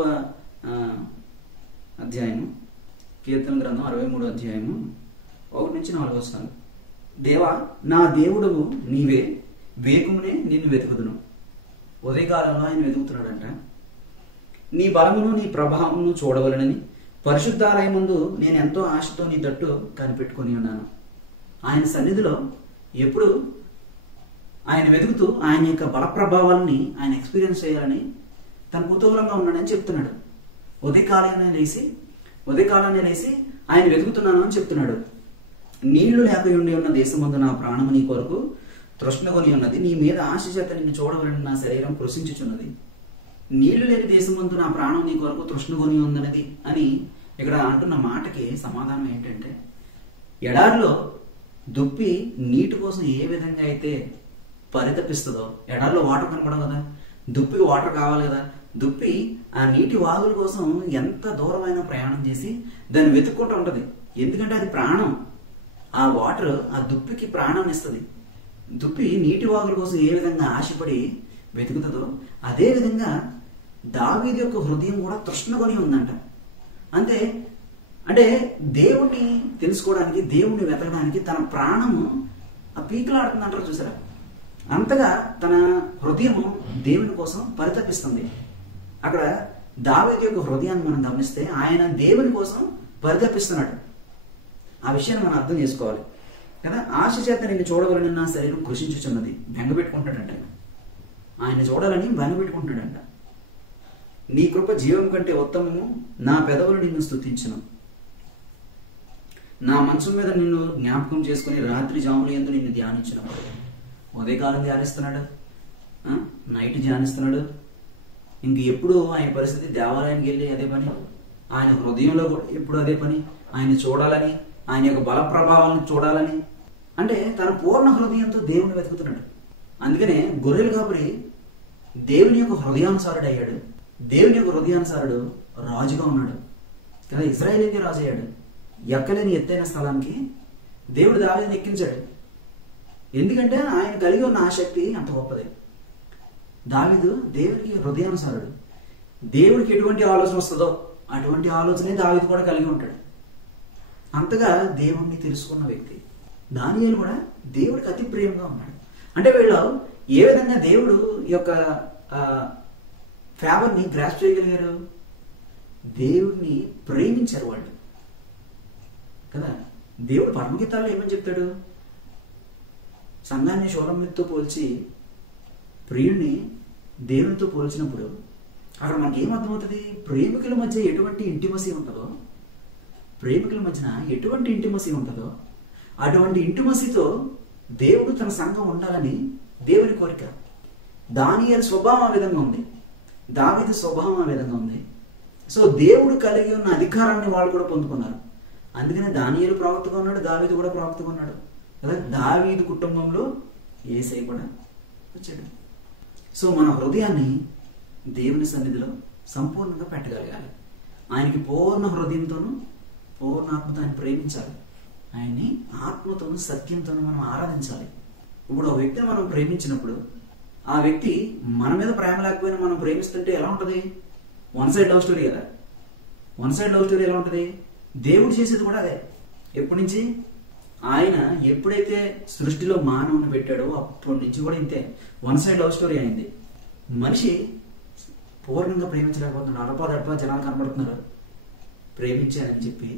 అధ్యాయము, కీర్తన గ్రంథం 63వ అధ్యాయము 1-4 వచనాలు. దేవా నా దేవుడవు నీవే, వేకుమునే నిన్ను వెతుకుదును. ఉదయకాలంలో ఆయన వెతుకుతున్నాడంట. నీ బలమును నీ ప్రభావమును చూడవలనని పరిశుద్ధాలయమందు నేను ఎంతో ఆశతో నీ తట్టు కనిపెట్టుకొని ఉన్నాను. ఆయన సన్నిధిలో ఎప్పుడు ఆయన వెతుకుతూ ఆయన యొక్క బల ప్రభావాలని ఆయన ఎక్స్పీరియన్స్ చేయాలని తన కుతూహలంగా ఉన్నాడని చెప్తున్నాడు. ఉదయకాలాన్ని లేసి ఆయన వెతుకుతున్నాను అని చెప్తున్నాడు. నీళ్లు లేక ఉండి ఉన్న దేశమందు నా ప్రాణము నీ కొరకు తృష్ణకొని ఉన్నది, నీ మీద ఆశ చేత నిన్ను చూడవలని నా శరీరం కృషించుచున్నది. నీళ్లు లేని దేశమందు నా ప్రాణం నీ కొరకు తృష్ణకొని ఉందన్నది అని ఇక్కడ అంటున్న మాటకి సమాధానం ఏంటంటే, ఎడారిలో దుప్పి నీటి కోసం ఏ విధంగా అయితే పరితపిస్తుందో, ఎడారిలో వాటర్ కనపడవు కదా, దుప్పికి వాటర్ కావాలి కదా, దుప్పి ఆ నీటి వాగుల కోసం ఎంత దూరమైన ప్రయాణం చేసి దాన్ని వెతుక్కుంటూ ఉంటది. ఎందుకంటే అది ప్రాణం. ఆ వాటర్ ఆ దుప్పికి ప్రాణాన్ని ఇస్తుంది. దుప్పి నీటి వాగుల కోసం ఏ విధంగా ఆశపడి వెతుకుతుందో అదే విధంగా దావీదు యొక్క హృదయం కూడా తృష్ణకొని ఉందంట. అంటే దేవుణ్ణి తెలుసుకోవడానికి, దేవుణ్ణి వెతకడానికి తన ప్రాణము ఆ పీకులాడుతుందంటారు చూసారా. అంతగా తన హృదయము దేవుని కోసం పరితపిస్తుంది. అక్కడ దావీదు యొక్క హృదయాన్ని మనం గమనిస్తే ఆయన దేవుని కోసం పరితపిస్తున్నాడు. ఆ విషయాన్ని మనం అర్థం చేసుకోవాలి కదా. ఆశ చేత నిన్ను చూడవలని నా శరీరం కృషించుచున్నది. బెంగపెట్టుకుంటాడంట ఆయన చూడాలని బెంగపెట్టుకుంటాడంట. నీ కృప జీవం కంటే ఉత్తమము, నా పెదవులు నిన్ను స్తుతించును. నా మంచం మీద నిన్ను జ్ఞాపకం చేసుకుని రాత్రి జాముల యందు నిన్ను ధ్యానించినప్పుడు. ఉదయకాలం ధ్యానిస్తున్నాడు, నైట్ ధ్యానిస్తున్నాడు. ఇంక ఎప్పుడు ఆయన పరిస్థితి దేవాలయానికి వెళ్ళి అదే పని, ఆయన హృదయంలో కూడా ఎప్పుడు అదే పని, ఆయన చూడాలని, ఆయన యొక్క బల ప్రభావాలను చూడాలని. అంటే తన పూర్ణ హృదయంతో దేవుని వెతుకుతున్నాడు. అందుకనే గొర్రెలు కాబట్టి దేవుని యొక్క హృదయానుసారుడు అయ్యాడు. దేవుని యొక్క హృదయానుసారుడు రాజుగా ఉన్నాడు కదా. ఇశ్రాయేలుకి రాజు అయ్యాడు. ఎక్కలేని ఎత్తైన స్థలానికి దేవుడు దావీదుని ఎక్కించాడు. ఎందుకంటే ఆయన కలిగి ఉన్న ఆసక్తి అంత గొప్పది. దావీదు దేవునికి హృదయానుసారుడు. దేవుడికి ఎటువంటి ఆలోచన వస్తుందో అటువంటి ఆలోచనే దావీదు కూడా కలిగి ఉంటాడు. అంతగా దేవుణ్ణి తెలుసుకున్న వ్యక్తి. దానియేలు కూడా దేవుడికి అతి ప్రియంగా ఉన్నాడు. అంటే వీళ్ళు ఏ విధంగా దేవుడు యొక్క ఫేవర్ని గ్రాస్ప్ చేయగలిగారు? దేవుడిని ప్రేమించారు వాళ్ళు కదా. దేవుడు పరమగీతాల్లో ఏమని చెప్తాడు? సంఘాన్ని షోలమ్మితో పోల్చి ప్రియుణ్ణి దేవునితో పోల్చినప్పుడు అక్కడ మనకి ఏమర్థమవుతుంది? ప్రేమికుల మధ్య ఎటువంటి ఇంటిమసీ ఉంటుందో, ప్రేమికుల మధ్యన ఎటువంటి ఇంటిమసీ ఉంటుందో అటువంటి ఇంటిమసీతో దేవుడు తన సంఘం ఉండాలని దేవుని కోరిక. దానియేలు స్వభావం ఆ విధంగా ఉంది, దావీదు స్వభావం ఆ విధంగా ఉంది. సో దేవుడు కలిగి ఉన్న అధికారాన్ని వాళ్ళు కూడా పొందుకున్నారు. అందుకనే దానియేలు ప్రవక్తగా ఉన్నాడు, దావీదు కూడా ప్రవక్తగా ఉన్నాడు కదా. దావీదు కుటుంబంలో యేసయ్య కూడా వచ్చాడు. సో మన హృదయాన్ని దేవుని సన్నిధిలో సంపూర్ణంగా పెట్టగలగాలి. ఆయనకి పూర్ణ హృదయంతోనూ పూర్ణ ఆత్మతో ఆయన ప్రేమించాలి. ఆయన్ని ఆత్మతోనూ సత్యంతోనూ మనం ఆరాధించాలి. ఇప్పుడు ఒక వ్యక్తిని మనం ప్రేమించినప్పుడు ఆ వ్యక్తి మన మీద ప్రేమ లేకపోయినా మనం ప్రేమిస్తుంటే ఎలా ఉంటుంది? వన్ సైడ్ లవ్ స్టోరీ కదా. వన్ సైడ్ లవ్ స్టోరీ ఎలా ఉంటుంది? దేవుడు చేసేది కూడా అదే. ఎప్పటి నుంచి? ఆయన ఎప్పుడైతే సృష్టిలో మానవుని పెట్టాడో అప్పటి నుంచి కూడా ఇంతే. వన్ సైడ్ లవ్ స్టోరీ అయింది. మనిషి పూర్ణంగా ప్రేమించలేకపోతున్నాడు. అడపా జనాలు కనబడుతున్నారు ప్రేమించాలని చెప్పి.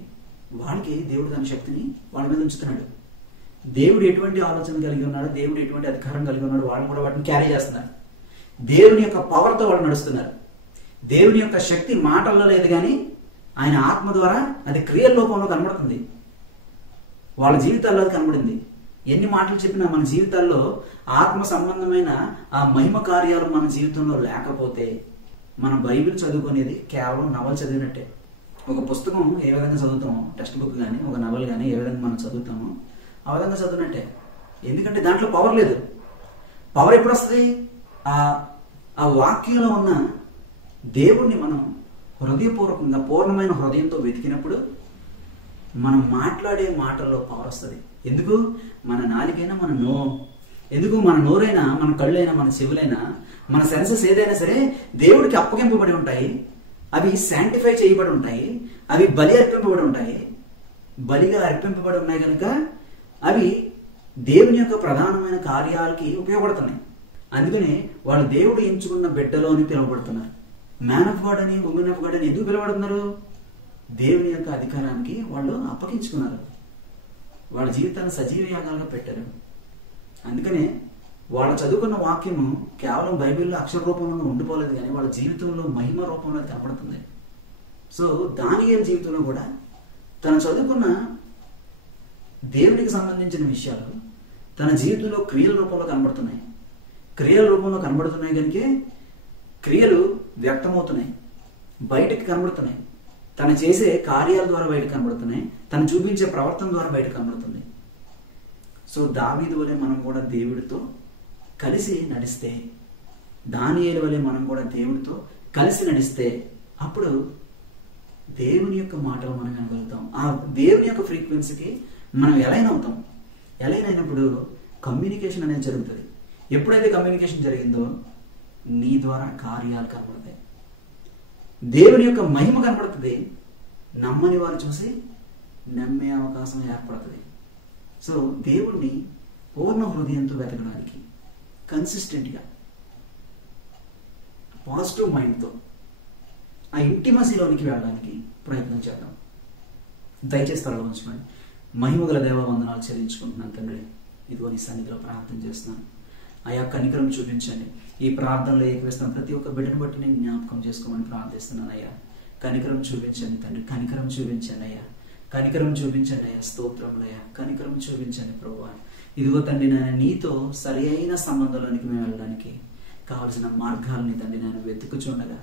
వాళ్ళకి దేవుడు తన శక్తిని వాళ్ళ మీద ఉంచుతున్నాడు. దేవుడు ఎటువంటి ఆలోచన కలిగి ఉన్నాడు, దేవుడు ఎటువంటి అధికారం కలిగి ఉన్నాడు, వాళ్ళు కూడా వాటిని క్యారీ చేస్తున్నారు. దేవుని యొక్క పవర్తో వాళ్ళు నడుస్తున్నారు. దేవుని యొక్క శక్తి మాటల్లో లేదు కానీ ఆయన ఆత్మ ద్వారా అది క్రియల రూపంలో కనబడుతుంది. వాళ్ళ జీవితాల్లో అది కనబడింది. ఎన్ని మాటలు చెప్పినా మన జీవితాల్లో ఆత్మ సంబంధమైన ఆ మహిమ కార్యాలు మన జీవితంలో లేకపోతే మన బైబిల్ చదువుకునేది కేవలం నవల చదివినట్టే. ఒక పుస్తకం ఏ విధంగా చదువుతామో, టెక్స్ట్ బుక్ కానీ ఒక నవల్ కానీ ఏ విధంగా మనం చదువుతామో ఆ విధంగా చదివినట్టే. ఎందుకంటే దాంట్లో పవర్ లేదు. పవర్ ఎప్పుడు వస్తుంది? ఆ వాక్యంలో ఉన్న దేవుణ్ణి మనం హృదయపూర్వకంగా పూర్ణమైన హృదయంతో వెతికినప్పుడు మనం మాట్లాడే మాటల్లో పవర్ వస్తుంది. ఎందుకు? మన నాలుకైనా ఎందుకు మన నోరైనా, మన కళ్ళైనా, మన చెవులైనా, మన సెన్సెస్ ఏదైనా సరే దేవుడికి అప్పగింపబడి ఉంటాయి. అవి శాంటిఫై చేయబడి ఉంటాయి. అవి బలి అర్పింపబడి ఉంటాయి. బలిగా అర్పింపబడి ఉన్నాయి కనుక అవి దేవుని యొక్క ప్రధానమైన కార్యాలకి ఉపయోగపడుతున్నాయి. అందుకనే వాళ్ళు దేవుడు ఎంచుకున్న బిడ్డలో అని పిలువబడుతున్నారు. మ్యాన్ ఆఫ్ గాడ్ అని, ఉమెన్ ఆఫ్ గాడ్ అని ఎందుకు పిలువబడుతున్నారు? దేవుని యొక్క అధికారానికి వాళ్ళు అప్పగించుకున్నారు. వాళ్ళ జీవితాన్ని సజీవ యాగాలుగా పెట్టారు. అందుకనే వాళ్ళు చదువుకున్న వాక్యము కేవలం బైబిల్లో అక్షర రూపంలో ఉండిపోలేదు కానీ వాళ్ళ జీవితంలో మహిమ రూపంలో కనపడుతుంది. సో దానియేలు జీవితంలో కూడా తను చదువుకున్న దేవునికి సంబంధించిన విషయాలు తన జీవితంలో క్రియల రూపంలో కనబడుతున్నాయి. క్రియల రూపంలో కనబడుతున్నాయి కనుక క్రియలు వ్యక్తమవుతున్నాయి, బయటకు కనబడుతున్నాయి. తను చేసే కార్యాల ద్వారా బయటకు కనబడుతున్నాయి, తను చూపించే ప్రవర్తన ద్వారా బయటకు కనబడుతుంది. సో దావీదు వలె మనం కూడా దేవుడితో కలిసి నడిస్తే, దానియేలు వలె మనం కూడా దేవుడితో కలిసి నడిస్తే అప్పుడు దేవుని యొక్క మాటలు మనం వినగలుగుతాం. ఆ దేవుని యొక్క ఫ్రీక్వెన్సీకి మనం ఎలైన్ అవుతాం. ఎలైన్ అయినప్పుడు కమ్యూనికేషన్ అనేది జరుగుతుంది. ఎప్పుడైతే కమ్యూనికేషన్ జరిగిందో నీ ద్వారా కార్యాలు కనబడతాయి, దేవుని యొక్క మహిమ కనబడుతుంది. నమ్మని వారు చూసి నమ్మే అవకాశం ఏర్పడుతుంది. సో దేవుణ్ణి పూర్ణ హృదయంతో వెతకడానికి, కన్సిస్టెంట్గా, పాజిటివ్ మైండ్తో ఆ ఇంటిమసీలోనికి వెళ్ళడానికి ప్రయత్నం చేద్దాం. దయచేసి తలలో ఉంచుకోండి. మహిమగల దేవ వందనాలు చెల్లించుకుంటున్నాను తండ్రి. ఇదిగో నీ సన్నిధిలో ప్రార్థన చేస్తున్నాను. ఆయా కనికరం చూపించండి. ఈ ప్రార్థనలో ఏకవేస్తున్న ప్రతి ఒక్క బిడ్డను బట్టి నేను జ్ఞాపకం చేసుకోమని ప్రార్థిస్తున్నాను అయ్యా. కనికరం చూపించండి తండ్రి, కనికరం చూపించండి అయ్యా, కనికరం చూపించండి అయ్యా. స్తోత్రములయ్యా, కనికరం చూపించండి ప్రభువా. ఇదిగో తండ్రి నాయన నీతో సరి అయిన సంబంధంలోనికి మేము వెళ్ళడానికి కావలసిన మార్గాల్ని తండ్రి నేను వెతుకుచుండగా,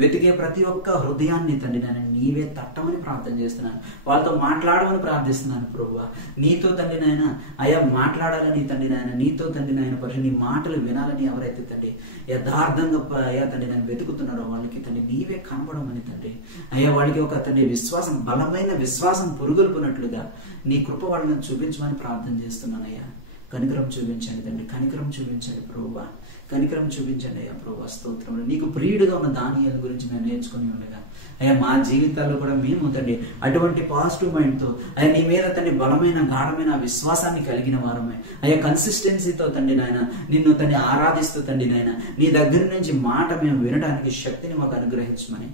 వెతికే ప్రతి ఒక్క హృదయాన్ని తండ్రి నేను నీవే తట్టమని ప్రార్థన చేస్తున్నాను. వాళ్ళతో మాట్లాడమని ప్రార్థిస్తున్నాను ప్రభువా. నీతో తండ్రి నాయన అయ్యా మాట్లాడాలని తండ్రి నాయన, నీతో తండ్రి నాయన పరిశు నీ మాటలు వినాలని ఎవరైతే తండ్రి యథార్థంగా అయ్యా తండ్రి నేను వెతుకుతున్నారో వాళ్ళకి తండ్రి నీవే కనపడమని తండ్రి అయ్యా, వాళ్ళకి ఒక తండ్రి విశ్వాసం, బలమైన విశ్వాసం పురుగొల్పునట్లుగా నీ కృప వాళ్ళని చూపించమని ప్రార్థన చేస్తున్నానయ్యా. కనికరం చూపించండి తండ్రి, కనికరం చూపించండి ప్రభువా, కనికరం చూపించండి అయ్యా ప్రభువా. స్తోత్రములు. నీకు ప్రియుడిగా ఉన్న దానియేలు గురించి మేము నేర్చుకుని ఉండగా అయ్యా మా జీవితాల్లో కూడా మేము తండ్రి అటువంటి పాజిటివ్ మైండ్తో అయ్యా నీ మీద తండ్రి బలమైన గాఢమైన విశ్వాసాన్ని కలిగిన వారమే అయ్యా, కన్సిస్టెన్సీతో తండ్రి నాయన నిన్ను తండ్రి ఆరాధిస్తూ తండ్రి నాయన నీ దగ్గర నుంచి మాట మేము వినడానికి శక్తిని మాకు అనుగ్రహించమని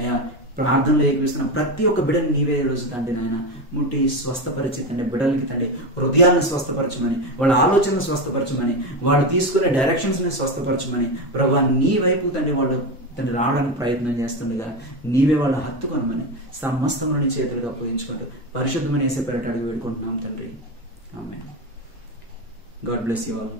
అయ్యా ప్రార్థనలో ఏకీవిస్తున్న ప్రతి ఒక్క బిడ్డని నీవే రోజు తండ్రి నాయన ముట్టి స్వస్థపరిచి తండ్రి బిడ్డలకి తండ్రి హృదయాలను స్వస్థపరచమని, వాళ్ళ ఆలోచనలు స్వస్థపరచమని, వాళ్ళు తీసుకునే డైరెక్షన్స్ ని స్వస్థపరచమని ప్రభా నీ వైపు తండ్రి వాళ్ళు తండ్రి రావడానికి ప్రయత్నం చేస్తుండగా నీవే వాళ్ళ హత్తుకొనమని సమస్తముని చేతులుగా అప్పగించుకుంటూ పరిశుద్ధమని యేసు పేరిట అడిగి వేడుకుంటున్నాం తండ్రి. Amen. God bless you all.